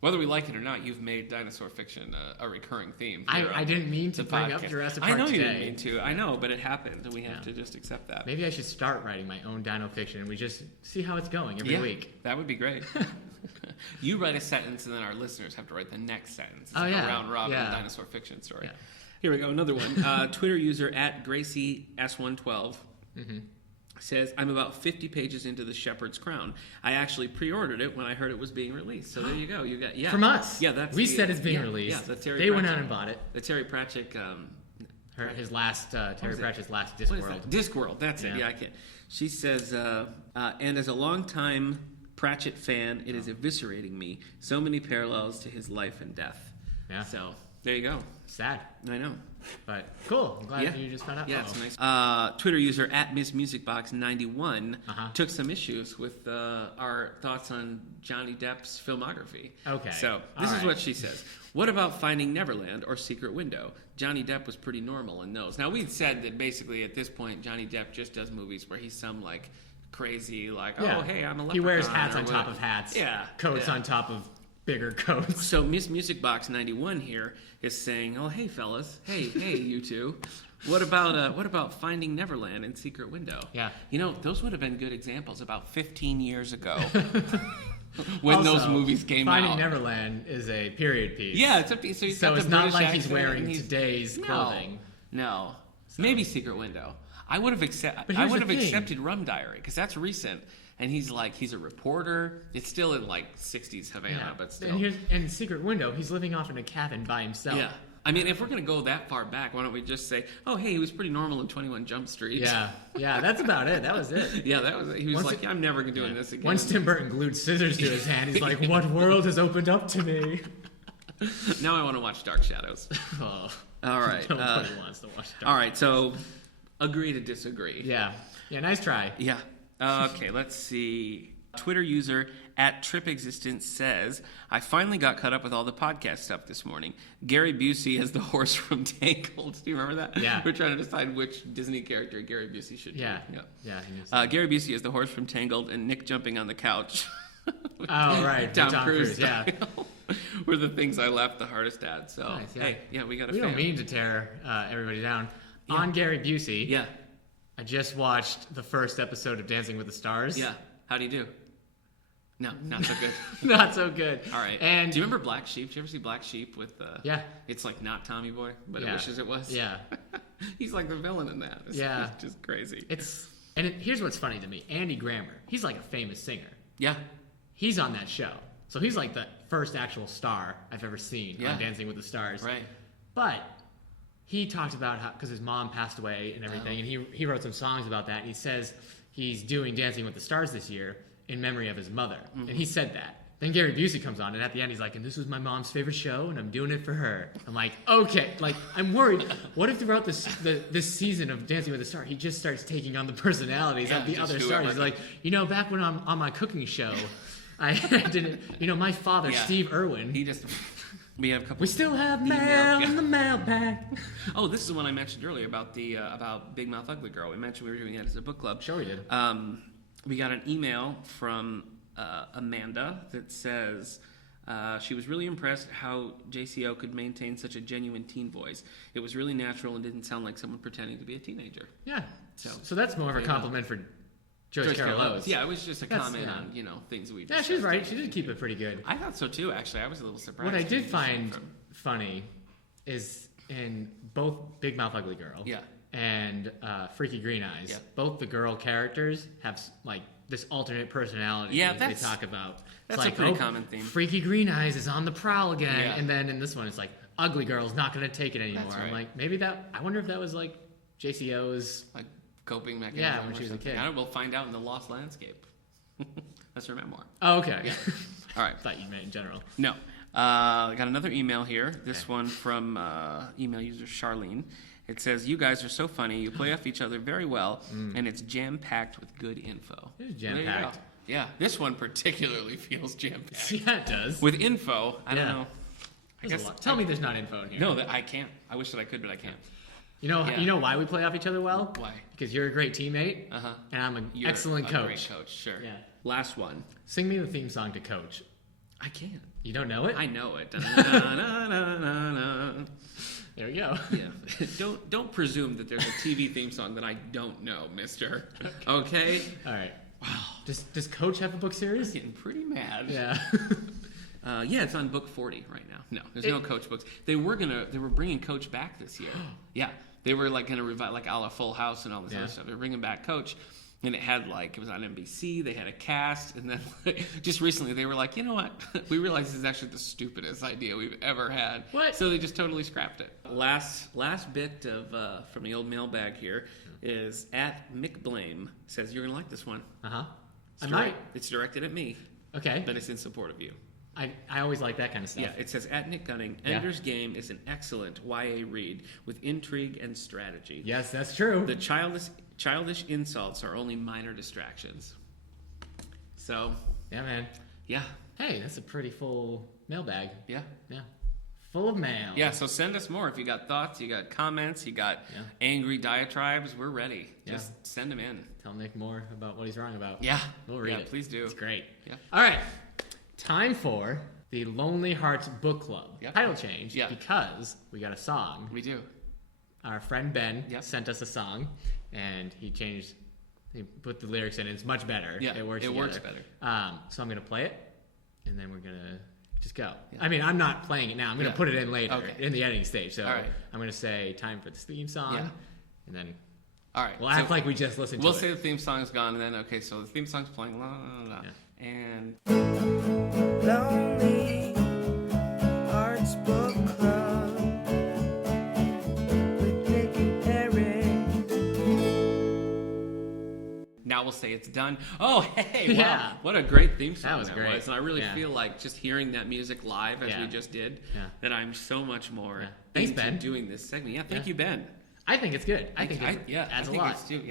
whether we like it or not, you've made dinosaur fiction a recurring theme. I didn't mean to bring up Jurassic Park I know today. you didn't mean to. I know, but it happened, and we have to just accept that. Maybe I should start writing my own dino fiction, and we just see how it's going every week. That would be great. You write a sentence, and then our listeners have to write the next sentence. It's a round robin dinosaur fiction story. Yeah. Here we go, another one. Twitter user at Gracie S112. Says, I'm about 50 pages into The Shepherd's Crown. I actually pre-ordered it when I heard it was being released. So there you go. You got From us. Yeah, that's we said it's being released. Yeah, Terry they Pratchett, went out and bought it. The Terry Pratchett His last Terry Pratchett's last Discworld. Discworld, that's it. Yeah, I can't. She says, and as a longtime Pratchett fan, it is eviscerating me. So many parallels to his life and death. Yeah. So there you go. Sad. I know. But cool. I'm glad you just found out. Yeah, it's nice. Twitter user at MissMusicBox91 took some issues with our thoughts on Johnny Depp's filmography. Okay. So this is what she says. What about Finding Neverland or Secret Window? Johnny Depp was pretty normal in those. Now, we'd said that basically at this point, Johnny Depp just does movies where he's some crazy, oh, hey, I'm a leprechaun. He wears hats on top of hats. Yeah. Coats on top of bigger coats. So Miss Music Box 91 here is saying, "Oh, hey fellas, hey you two, what about Finding Neverland and Secret Window?" Yeah, those would have been good examples about 15 years ago when also, those movies came Finding out. Neverland is a period piece. Yeah, it's a piece. So it's not like he's wearing today's clothing. No, maybe Secret Window. I would have accepted Rum Diary because that's recent. And he's a reporter. It's still in 60s Havana, but still. And Secret Window, he's living off in a cabin by himself. Yeah. I mean, if we're going to go that far back, why don't we just say, oh, hey, he was pretty normal in 21 Jump Street. Yeah, that's about it. That was it. Yeah, that was it. He was I'm never doing this again. Once Tim Burton glued scissors to his hand, he's like, what world has opened up to me? Now I want to watch Dark Shadows. Oh. All right. Nobody wants to watch Dark All right, so agree to disagree. Yeah, nice try. Yeah. Okay, let's see. Twitter user at TripExistence says, I finally got caught up with all the podcast stuff this morning. Gary Busey as the horse from Tangled. Do you remember that? Yeah. We're trying to decide which Disney character Gary Busey should be. Yeah. Gary Busey as the horse from Tangled and Nick jumping on the couch. Oh, right. Tom Cruise yeah. were the things I laughed the hardest at. So, nice, yeah. Hey, we got a We fan. don't mean to tear everybody down. Yeah. On Gary Busey. Yeah. I just watched the first episode of Dancing with the Stars. Yeah. How do you do? No, not so good. Not so good. All right. And do you remember Black Sheep? Did you ever see Black Sheep with Yeah. It's not Tommy Boy, but it wishes it was. Yeah. He's like the villain in that. It's just crazy. Here's what's funny to me. Andy Grammer, he's like a famous singer. Yeah. He's on that show. So he's like the first actual star I've ever seen on Dancing with the Stars. Right. But he talked about how, because his mom passed away and everything, and he wrote some songs about that. And he says he's doing Dancing with the Stars this year in memory of his mother. Mm-hmm. And he said that. Then Gary Busey comes on, and at the end he's like, and this was my mom's favorite show, and I'm doing it for her. I'm like, okay. I'm worried. What if throughout this season of Dancing with the Stars, he just starts taking on the personalities of the other stars? He's like, back when I'm on my cooking show, I didn't, my father, Steve Irwin. We have a couple. We still have mail in the mailbag. Oh, this is the one I mentioned earlier about the about Big Mouth Ugly Girl. We mentioned we were doing it as a book club. Sure we did. we got an email from Amanda that says she was really impressed how JCO could maintain such a genuine teen voice. It was really natural and didn't sound like someone pretending to be a teenager. Yeah. So that's more of a compliment for Joyce Carol Oates. Yeah, it was just a comment on, things we discussed. Yeah, she's right. She did keep it pretty good. I thought so too, actually. I was a little surprised. What I did find funny is in both Big Mouth Ugly Girl and Freaky Green Eyes, both the girl characters have like this alternate personality that they talk about. That's like, a pretty common theme. Freaky Green Eyes is on the prowl again, and then in this one it's like Ugly Girl's not going to take it anymore. Right. I'm like, I wonder if that was like JCO's like coping mechanism. Yeah, when she was a kid. We'll find out in The Lost Landscape. That's her memoir. Oh, okay. Yeah. All right. I thought you meant in general. No. I got another email here. This one from email user Charlene. It says, you guys are so funny. You play off each other very well, and it's jam-packed with good info. It is jam-packed. Yeah, this one particularly feels jam-packed. Yeah, it does. With info, I don't know. Tell me there's not info in here. No, I can't. I wish that I could, but I can't. You know why we play off each other well? Why? Because you're a great teammate, and I'm an excellent coach. Great coach, sure. Yeah. Last one. Sing me the theme song to Coach. I can't. You don't know it? I know it. There we go. Yeah. Don't presume that there's a TV theme song that I don't know, mister. Okay? All right. Wow. Does Coach have a book series? I'm getting pretty mad. Yeah. Yeah, it's on book 40 right now. No, there's no Coach books. They were bringing Coach back this year. Yeah. They were like going to revive like a la Full House and all this other stuff. They were bringing back Coach. And it had it was on NBC, they had a cast, and then just recently they were like, you know what? We realized this is actually the stupidest idea we've ever had. What? So they just totally scrapped it. Last bit of from the old mailbag here is at Mick Blame says, you're going to like this one. Uh-huh. I might. It's directed at me. Okay. But it's in support of you. I always like that kind of stuff. Yeah, it says, at Nick Gunning, Ender's Game is an excellent YA read with intrigue and strategy. Yes, that's true. The childish insults are only minor distractions. So. Yeah, man. Yeah. Hey, that's a pretty full mailbag. Yeah. Yeah. Full of mail. Yeah, so send us more. If you got thoughts, you got comments, you got angry diatribes, we're ready. Just send them in. Tell Nick more about what he's wrong about. Yeah. We'll read it. Please do. It's great. Yeah. All right. Time for the Lonely Hearts Book Club. Yep. Title change because we got a song. We do. Our friend Ben sent us a song, and he put the lyrics in. It's much better. Yeah, it works better. So I'm going to play it, and then we're going to just go. Yeah. I mean, I'm not playing it now. I'm going to put it in later in the editing stage. So I'm going to say time for this theme song, and then we'll act like we just listened to it. We'll say the theme song is gone, and then, okay, so the theme song's playing, la, la, la, and... Lonely Hearts Book Club with Nick and Eric. Now we'll say it's done. Oh, hey, wow. What a great theme song that was. Great. And I really feel like just hearing that music live as we just did, that I'm so much more Thanks, Ben. doing this segment. Yeah, thank you, Ben. I think it's good. I think it adds a lot. It's too,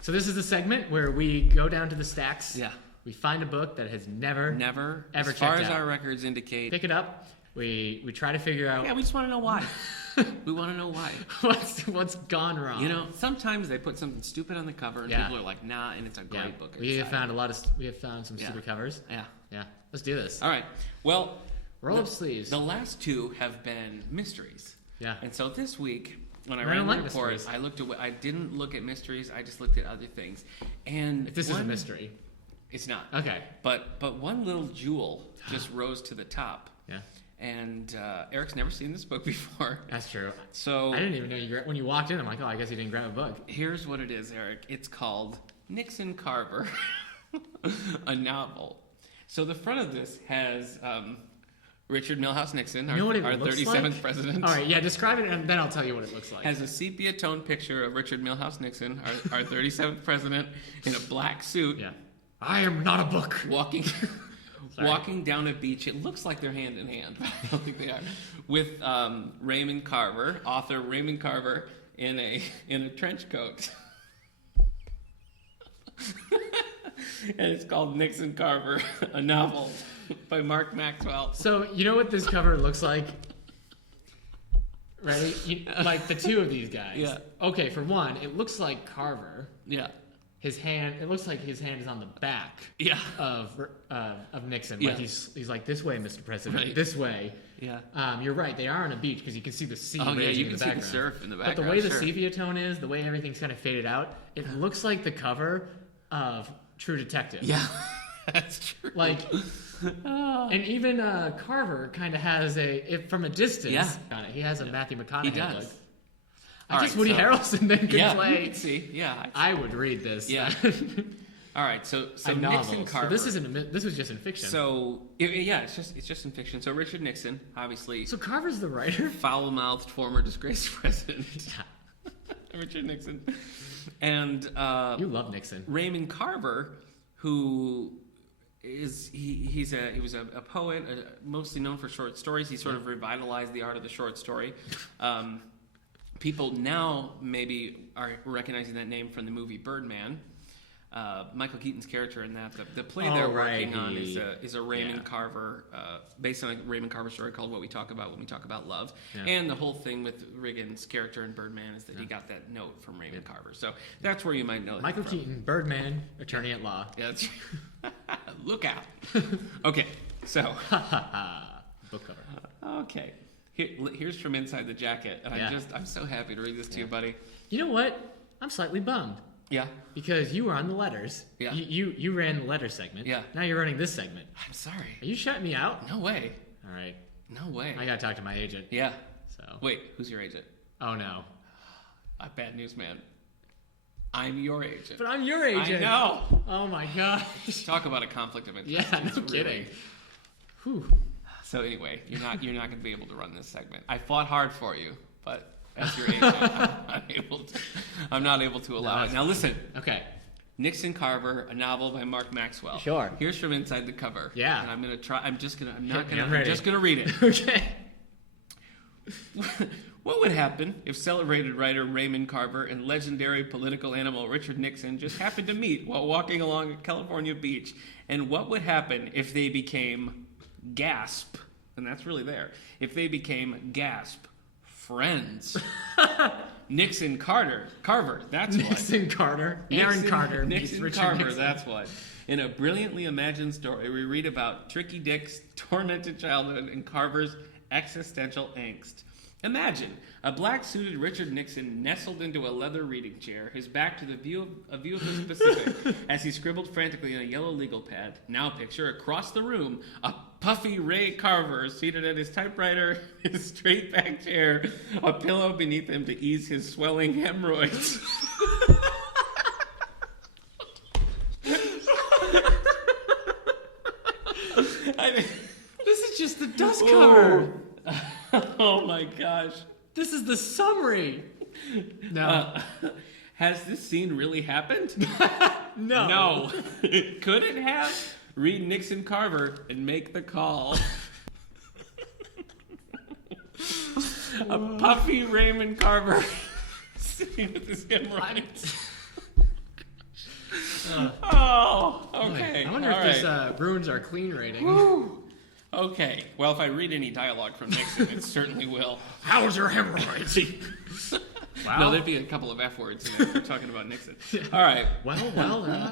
So this is the segment where we go down to the stacks. Yeah. We find a book that has never ever as checked far as out. our records indicate. Pick it up. We try to figure out. Yeah, we just want to know why. We want to know why. What's gone wrong? You know, sometimes they put something stupid on the cover and people are like, nah, and it's a great book. We have found some stupid covers. Yeah. Let's do this. All right. Well, roll up sleeves. The last two have been mysteries. Yeah. And so this week, when I ran the report, I looked away. I didn't look at mysteries. I just looked at other things. And if this is a mystery. It's not. Okay. But one little jewel just rose to the top. Yeah. And Eric's never seen this book before. That's true. So I didn't even know when you walked in. I'm like, oh, I guess you didn't grab a book. Here's what it is, Eric. It's called Nixon Carver, a novel. So the front of this has Richard Milhouse Nixon, our 37th president. All right, describe it, and then I'll tell you what it looks like. Has a sepia-toned picture of Richard Milhouse Nixon, our 37th president, in a black suit. Yeah. I am not a book. Walking down a beach. It looks like they're hand in hand, but I don't think they are. With Raymond Carver, author Raymond Carver, in a trench coat. And it's called Nixon Carver, a novel by Mark Maxwell. So you know what this cover looks like? Right? Like the two of these guys. Yeah. Okay, for one, it looks like Carver. Yeah. his hand. It looks like his hand is on the back. Yeah. Of Nixon. Yeah. Like he's like, this way, Mr. President. Right. This way. Yeah. You're right. They are on a beach because you can see the sea. Oh yeah, you in can the see background. the surf in the background. But the way the sure. sepia tone is, the way everything's kind of faded out, it looks like the cover of True Detective. Yeah, that's true. Like, and even Carver kind of has from a distance. Yeah. He has a Matthew McConaughey He does. look. All I guess right, Woody so- Harrelson then could Yeah, play. you can see. Yeah. I would read this. Yeah. All right, so a Nixon novel. Carver. So this isn't. This was just in fiction. So it's just in fiction. So Richard Nixon, obviously, So Carver's the writer. foul-mouthed former disgraced president. Richard Nixon, and You love Nixon. Raymond Carver, who he was a poet, mostly known for short stories. He sort of revitalized the art of the short story. People now maybe are recognizing that name from the movie Birdman. Michael Keaton's character in that, the play they're working on is a Raymond Carver, based on a Raymond Carver story called What We Talk About When We Talk About Love. Yeah. And the whole thing with Reagan's character in Birdman is that he got that note from Raymond Carver. So that's where you might know that Michael from. Keaton, Birdman, attorney at law. Yeah, that's look out. Okay, so Book cover. okay. Here's from inside the jacket, and I'm so happy to read this to you, buddy. You know what? I'm slightly bummed. Yeah. Because you were on the letters. Yeah. You ran the letter segment. Yeah. Now you're running this segment. I'm sorry. Are you shutting me out? No way. All right. No way. I gotta talk to my agent. Yeah. So. Wait, who's your agent? Oh no. Bad news, man. I'm your agent. But I'm your agent. I know. Oh my gosh. Talk about a conflict of interest. Yeah, It's no kidding. Whew. So anyway, you're not going to be able to run this segment. I fought hard for you, but as your agent, I'm not able to allow it. Now listen. Okay. Nixon Carver, a novel by Mark Maxwell. Sure. Here's from inside the cover. Yeah. And I'm going to try. I'm just going to. I'm I'm ready. just going to read it. Okay. What would happen if celebrated writer Raymond Carver and legendary political animal Richard Nixon just happened to meet while walking along a California beach? And what would happen if they became gasp? And that's really there. If they became gasp friends. Nixon Carver, that's what. Nixon Carter. Aaron Carter. Nixon Richard Carver, Nixon. that's what. In a brilliantly imagined story, we read about Tricky Dick's tormented childhood and Carver's existential angst. Imagine a black-suited Richard Nixon nestled into a leather reading chair, his back to a view of the Pacific, as he scribbled frantically on a yellow legal pad. Now picture across the room a puffy Ray Carver seated at his typewriter, his straight-back chair, a pillow beneath him to ease his swelling hemorrhoids. This is just the dust cover. Oh my gosh. This is the summary. No. Has this scene really happened? No. No. Could it have? Read Nixon Carver and make the call. A puffy Raymond Carver sitting with his hemorrhoids. Oh, okay. I wonder All if right. this ruins our clean rating. Woo. Okay. Well, if I read any dialogue from Nixon, it certainly will. How's your hemorrhoids? Wow. No, there'd be a couple of F words in there if we're talking about Nixon. All right. Well,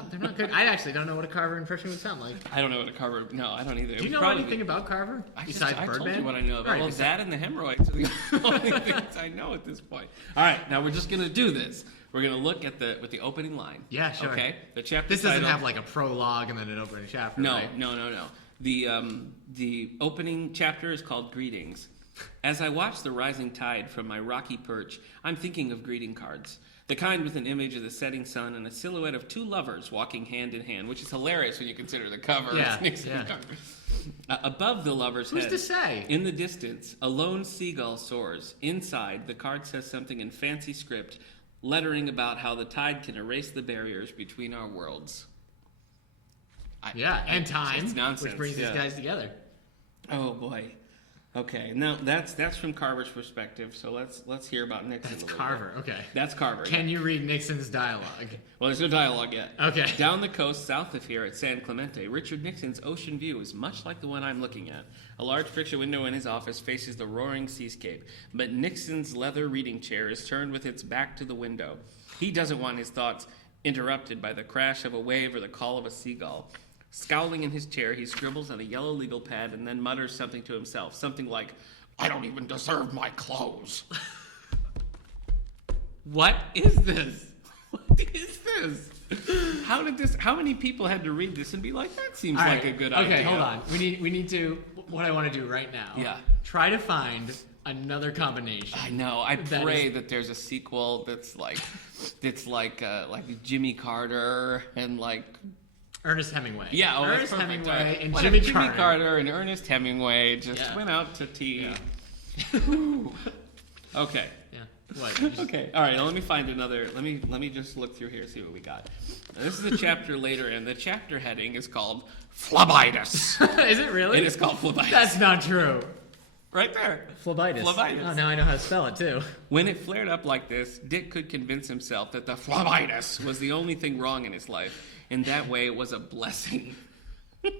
they're not good. I actually don't know what a Carver impression would sound like. I don't know what a Carver. No, I don't either. Do you know anything about Carver besides I Birdman? told you what I know about. Right, Well, that and the hemorrhoids are the only things I know at this point. All right, now we're just gonna do this. We're gonna look at the the opening line. Yeah, sure. Okay. The chapter. This doesn't title- have like a prologue and then an opening chapter. No, right? no. The opening chapter is called Greetings. As I watch the rising tide from my rocky perch, I'm thinking of greeting cards. The kind with an image of the setting sun and a silhouette of two lovers walking hand in hand, which is hilarious when you consider the cover. Yeah, It's Nixon yeah. Carver. Above the lovers' Who's heads, to say? in the distance, a lone seagull soars. Inside, the card says something in fancy script, lettering about how the tide can erase the barriers between our worlds. And time, It's nonsense. which brings these guys together. Oh boy. Okay. Now that's from Carver's perspective. So let's hear about Nixon. That's a little Carver. bit. Okay. That's Carver. Can you read Nixon's dialogue? Well, there's no dialogue yet. Okay. Down the coast south of here at San Clemente, Richard Nixon's ocean view is much like the one I'm looking at. A large picture window in his office faces the roaring seascape, but Nixon's leather reading chair is turned with its back to the window. He doesn't want his thoughts interrupted by the crash of a wave or the call of a seagull. Scowling in his chair, he scribbles on a yellow legal pad and then mutters something to himself, something like, "I don't even deserve my clothes." What is this? What is this? How many people had to read this and be like, that seems like a good idea? Okay, hold on. We need to, what I want to do right now. Yeah. Try to find another combination. I know. I pray that there's a sequel that's like Jimmy Carter and like Ernest Hemingway. Yeah, Ernest Hemingway Hemingway and what Jimmy if Carter. Jimmy Carter and Ernest Hemingway just went out to tea. Yeah. Okay. Yeah. What? Okay. All right. Let me find another. Let me just look through here, see what we got. Now, this is a chapter later, and the chapter heading is called Phlebitis. Is it really? It is called Phlebitis. That's not true. Right there. Phlebitis. Phlebitis. Oh, now I know how to spell it too. When it flared up like this, Dick could convince himself that the Phlebitis was the only thing wrong in his life. In that way, it was a blessing. Ooh,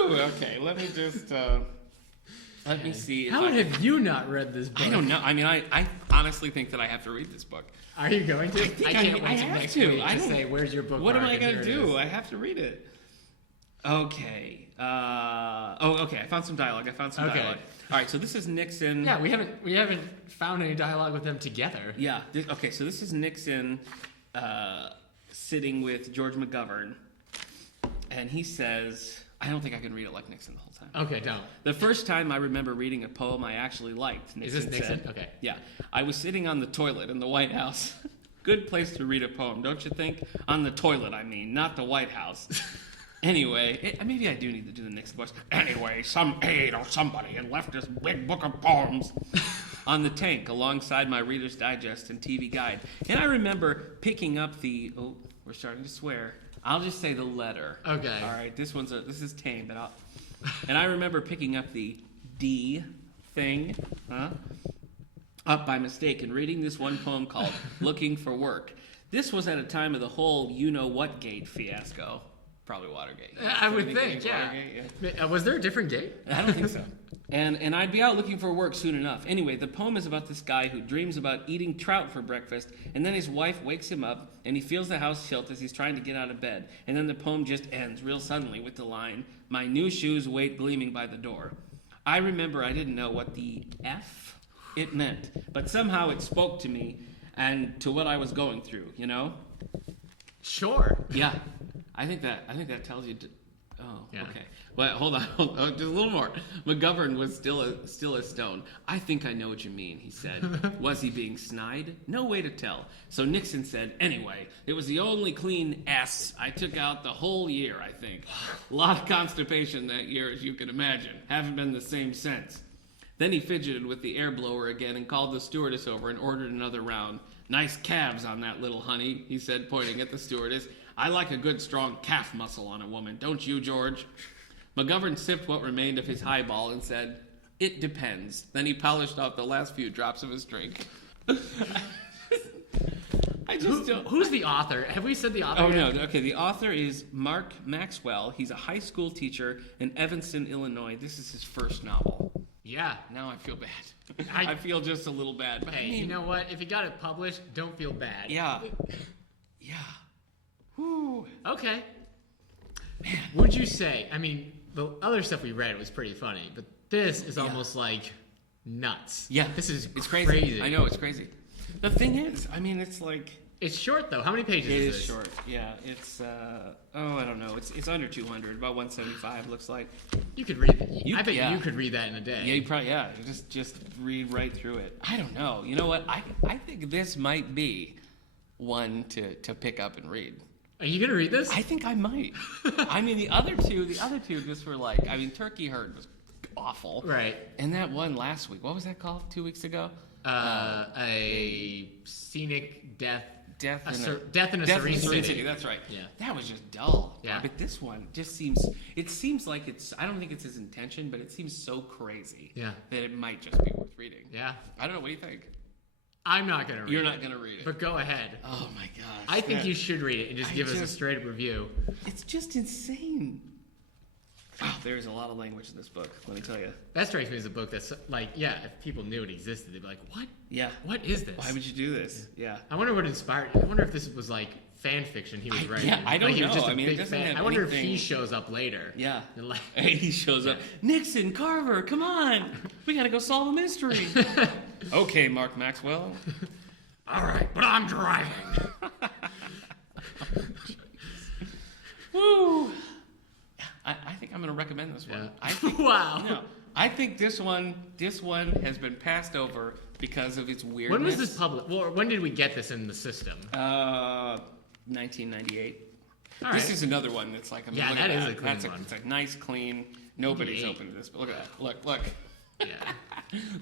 okay, let me just let me see. How have you not read this book? I don't know. I mean, I honestly think that I have to read this book. Are you going to? I can't wait have next to. week I to don't- say, "Where's your book?" What am mark?" I And gonna here it do? is. I have to read it. Okay. Okay. I found some dialogue. Okay. All right. So this is Nixon. Yeah, we haven't found any dialogue with them together. Yeah. Okay. So this is Nixon sitting with George McGovern, and he says, "I don't think I can read it like Nixon the whole time." Okay, don't. The first time I remember reading a poem I actually liked, Nixon Is this Nixon? said. Okay. Yeah. I was sitting on the toilet in the White House. Good place to read a poem, don't you think? On the toilet, I mean, not the White House. Anyway, maybe I do need to do the Nixon voice. Anyway, some aide or somebody had left this big book of poems on the tank alongside my Reader's Digest and TV Guide. And I remember picking up the, oh, we're starting to swear. I'll just say the letter. Okay. All right, this is tame, but and I remember picking up the D thing, up by mistake and reading this one poem called Looking for Work. This was at a time of the whole you-know-what-gate fiasco. Probably Watergate. I would think, yeah. Was there a different date? I don't think so. And I'd be out looking for work soon enough. Anyway, the poem is about this guy who dreams about eating trout for breakfast, and then his wife wakes him up, and he feels the house tilt as he's trying to get out of bed. And then the poem just ends real suddenly with the line, "My new shoes wait gleaming by the door." I remember I didn't know what the F it meant, but somehow it spoke to me and to what I was going through, you know? Sure. Yeah. I think that tells you. Oh, Yeah. okay. But hold on, just a little more. McGovern was still a stone. I think I know what you mean, he said. Was he being snide? No way to tell. So Nixon said, anyway, it was the only clean S I took out the whole year, I think. A lot of constipation that year, as you can imagine. Haven't been the same since. Then he fidgeted with the air blower again and called the stewardess over and ordered another round. Nice calves on that little honey, he said, pointing at the stewardess. I like a good strong calf muscle on a woman, don't you, George? McGovern sipped what remained of his highball and said, it depends. Then he polished off the last few drops of his drink. Who's the author? Have we said the author Oh, yet? no. Okay, the author is Mark Maxwell. He's a high school teacher in Evanston, Illinois. This is his first novel. Yeah. Now I feel bad. I feel just a little bad. But Hey, I mean, you know what? If you got it published, don't feel bad. Yeah. Yeah. Whew. Okay. Man. Would you say, I mean, the other stuff we read was pretty funny, but this is almost like nuts. Yeah. It's crazy. I know, it's crazy. The thing is, I mean, it's like... It's short, though. How many pages is this? It is short, yeah. It's, I don't know. It's under 200, about 175, looks like. You could read it. I bet yeah. you could read that in a day. Yeah, you probably, just read right through it. I don't know. You know what? I think this might be one to pick up and read. Are you going to read this? I think I might. I mean, the other two just were like, I mean, Turkey Herd was awful. Right. And that one last week, what was that called 2 weeks ago? A scenic death. Death in a Serene City. That's right. Yeah. That was just dull. Yeah. But this one just seems like it's, I don't think it's his intention, but it seems so crazy. Yeah. That it might just be worth reading. Yeah. I don't know. What do you think? I'm not going to read it. You're not going to read it. But go ahead. Oh my gosh. I think you should read it and just give us a straight up review. It's just insane. Oh, There's a lot of language in this book, let me tell you. That strikes me as a book that's like, yeah, if people knew it existed, they'd be like, what? Yeah. What is this? Why would you do this? Yeah. I wonder what inspired. I wonder if this was like fan fiction he was writing. Yeah, I don't like, he was know. just a I mean, it big doesn't fan. have I wonder anything- if he shows up later. Yeah. And like, He shows up. Nixon, Carver, come on. We got to go solve a mystery. Okay, Mark Maxwell. all right, but I'm driving. Woo. I think I'm going to recommend this one. Yeah. I think, Wow. No, I think this one has been passed over because of its weirdness. When was this published? Well, when did we get this in the system? 1998. All This right. is another one that's like, I mean, Yeah, look that at is that. a clean That's one. It's a nice, clean. Nobody's 98. opened this, but look at that. Look. Yeah.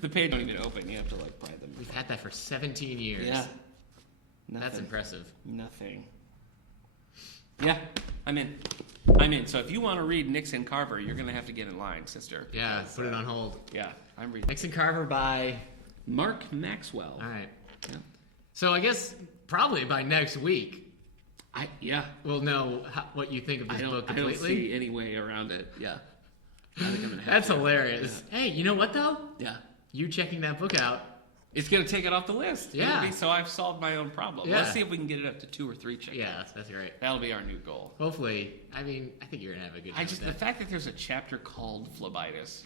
The page don't even open. You have to like pry them. We've had that for 17 years. Yeah. That's Nothing. impressive. Nothing. Yeah, I'm in. So if you want to read Nixon Carver, you're going to have to get in line, sister. Yeah, Because, put it on hold. Yeah, I'm reading. Nixon Carver by. Mark Maxwell. All right. Yeah. So I guess probably by next week Yeah. we'll know what you think of this book I don't completely. see any way around it. Yeah. I think I'm gonna have That's to. hilarious. Hey, you know what though? Yeah. You checking that book out. It's going to take it off the list. Yeah. So I've solved my own problem. Yeah. Let's see if we can get it up to 2 or 3 checkouts. Yeah, that's great. That'll be our new goal. Hopefully, I mean, I think you're gonna have a good time. The with that. fact that there's a chapter called Phlebitis,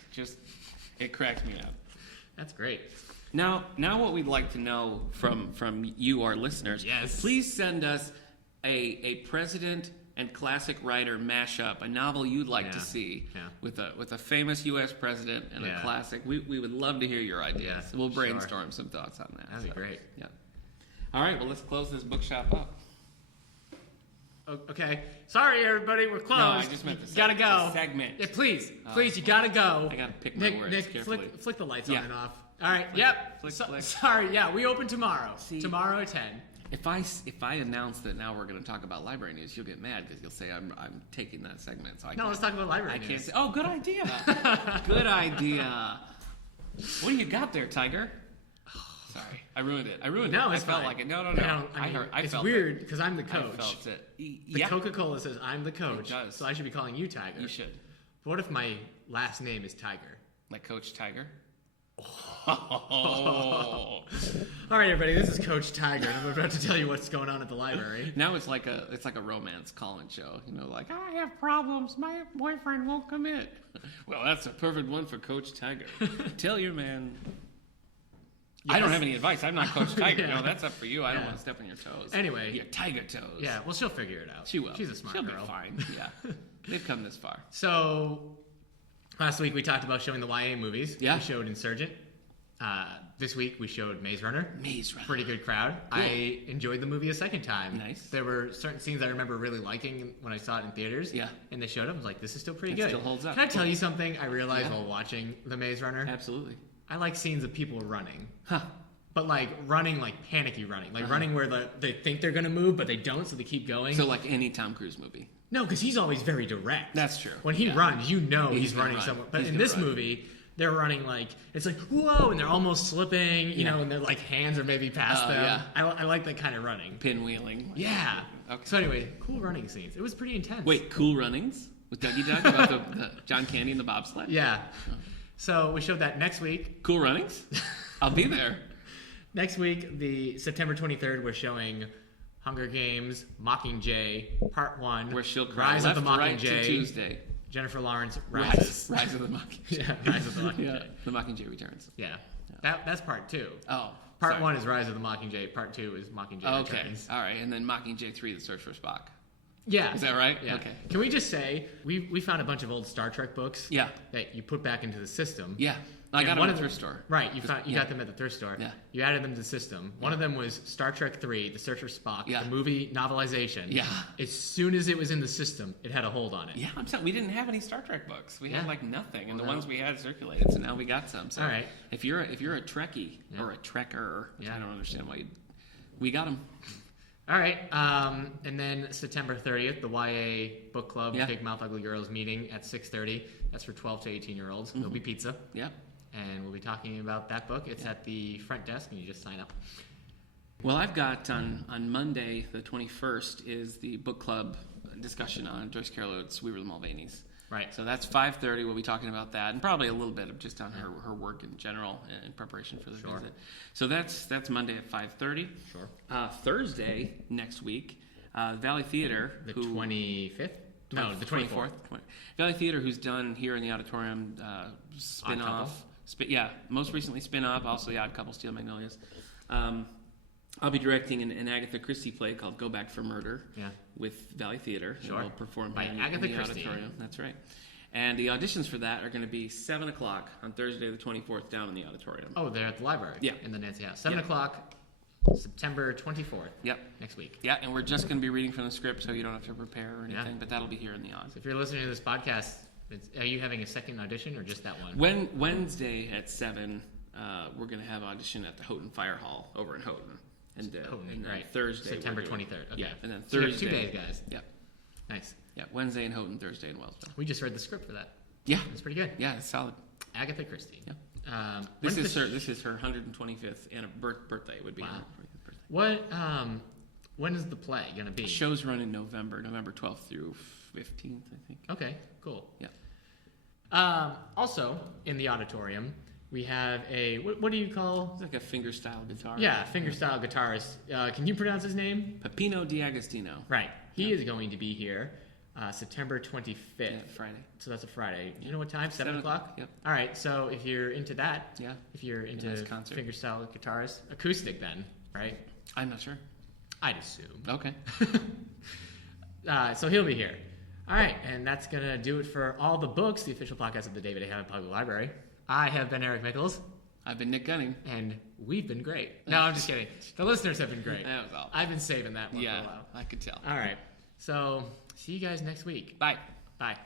it cracks me up. That's great. Now what we'd like to know from you, our listeners, Yes. please send us a president and classic writer mashup, a novel you'd like to Yeah. see Yeah. with a famous U.S. president and a Yeah. classic. We would love to hear your ideas. Yeah, We'll sure. brainstorm some thoughts on that. That'd be great. Yeah. All right, well, let's close this bookshop up. Okay. Sorry, everybody, we're closed. No, I just meant you gotta go. the segment. Yeah, please, you gotta go. I gotta pick my words Nick, carefully. flick the lights Yeah. on and off. All right. Yep. flick, flick. Sorry. Yeah, we open tomorrow. See- Tomorrow at 10. If I announce that now we're going to talk about library news, you'll get mad because you'll say I'm taking that segment. So I No, can't, let's talk about library I news. can't say. Oh, good idea. Good idea. What do you got there, Tiger? Sorry, I ruined it. No, I it's felt fine. like it. No. I mean, I it's felt weird because I'm the It. coach. I felt it. The Yeah, Coca-Cola says I'm the coach, does. so I should be calling you Tiger. you should. But what if my last name is Tiger? Like Coach Tiger. All right, everybody, this is Coach Tiger, and I'm about to tell you what's going on at the library. Now it's like a romance call-in show. You know, like I have problems. My boyfriend won't commit. Well, that's a perfect one for Coach Tiger. Tell your man. I don't Yes. have any advice. I'm not Coach Tiger. Yeah. No, that's up for you. I don't Yeah. want to step on your toes. Anyway. Your tiger toes. Yeah, well, she'll figure it out. She will. She's a smart She'll girl. be fine. Yeah. They've come this far. So, last week we talked about showing the YA movies. Yeah. We showed Insurgent. This week we showed Maze Runner. Maze Runner. Pretty good crowd. Cool. I enjoyed the movie a second time. Nice. There were certain scenes I remember really liking when I saw it in theaters. Yeah. And they showed up. I was like, this is still pretty It good. still holds up. Can I tell you something I realized Yeah. while watching The Maze Runner? Absolutely. I like scenes of people running. Huh. But like running, like panicky running. Like running where they think they're going to move, but they don't, so they keep going. So like any Tom Cruise movie. No, because he's always very direct. That's true. When he Yeah. runs, you know He's he's gonna running run. somewhere. But He's in gonna this run. movie, they're running like, it's like, whoa, and they're almost slipping, you Yeah. know, and their like hands are maybe past them. yeah. I like that kind of running. Pinwheeling. Yeah. Okay. So anyway, cool running scenes. It was pretty intense. Wait, Cool Runnings with Dougie Doug about the John Candy and the bobsled? Yeah. So we showed that next week. Cool Runnings? I'll be there. Next week, the September 23rd, we're showing Hunger Games, Mockingjay, Part 1. Where she'll cry Rise left of the to right Mockingjay. to Tuesday. Jennifer Lawrence rises. Rise of the Mockingjay. Yeah, Rise of the Mockingjay. Yeah, the Mockingjay returns. Yeah. That's Part 2. Oh, Part sorry. 1 is Rise of the Mockingjay. Part 2 is Mockingjay Okay, Returns. all right, and then Mockingjay 3, The Search for Spock. Yeah. Is that right? Yeah. Okay. Can we just say, we found a bunch of old Star Trek books Yeah. that you put back into the system. Yeah, I And got them one at of the them- thrift store. Right, you Yeah. got them at the thrift store. Yeah. You added them to the system. One of them was Star Trek 3, The Search for Spock, Yeah. the movie novelization. Yeah. As soon as it was in the system, it had a hold on it. Yeah, I'm saying we didn't have any Star Trek books. We had Yeah. like nothing, and the Well, ones we had circulated. So now we got some. So All right. if you're a Trekkie Yeah. or a Trekker, which Yeah. I don't understand why we got them. All right. And then September 30th, the YA book club, Yeah. Big Mouth Ugly Girls meeting at 6:30. That's for 12 to 18-year-olds. There'll be pizza. Yep. And we'll be talking about that book. It's at the front desk, and you just sign up. Well, I've got on Monday, the 21st, is the book club discussion on Joyce Carol Oates' We Were the Mulvaneys. Right. So that's 5:30. We'll be talking about that, and probably a little bit of just on her work in general in preparation for the visit. So that's Monday at 5:30. Sure. Thursday next week, Valley Theater. The 25th? No, the 24th. Valley Theater, who's done here in the auditorium spin-off. Most recently Spin-Off, also The Odd Couple, Steel Magnolias. I'll be directing an Agatha Christie play called Go Back for Murder with Valley Theater. Sure. We'll perform by in Agatha the Christie. auditorium. That's right. And the auditions for that are going to be 7 o'clock on Thursday the 24th down in the auditorium. Oh, they're at the library. Yeah. In the Nancy House. 7 Yep. o'clock, September 24th. Yep. Next week. Yeah, and we're just going to be reading from the script, so you don't have to prepare or anything, but that'll be here in the Aud. So if you're listening to this podcast, are you having a second audition or just that one? Wednesday at 7, we're going to have audition at the Houghton Fire Hall over in Houghton. And then right. Thursday. September 23rd. Okay. Yeah, and then So you have Thursday. 2 days, guys. Yep. Nice. Yeah, Wednesday in Houghton, Thursday in Wellsville. We just read the script for that. Yeah. It's pretty good. Yeah, it's solid. Agatha Christie. Yeah. This is her 125th birthday would be her 125th birthday. What when is the play going to be? Shows run in November 12th through 15th, I think. Okay, cool. Yeah. Also in the auditorium, we have a what do you call? It's like a finger-style guitar. Yeah, finger-style guitarist. Can you pronounce his name? Peppino D'Agostino. Right. He is going to be here September 25th. Yeah, Friday. So that's a Friday. Do you know what time? 7 o'clock? Yep. All right, so if you're into that, if you're into nice concert. finger-style guitars, acoustic then, right? I'm not sure. I'd assume. Okay. So he'll be here. All right, and that's going to do it for All the Books, the official podcast of the David A. Howe Public Library. I have been Eric Michaels. I've been Nick Gunning. And we've been great. No, I'm just kidding. The listeners have been great. That was all. I've been saving that one for a while. I could tell. All right, so see you guys next week. Bye. Bye.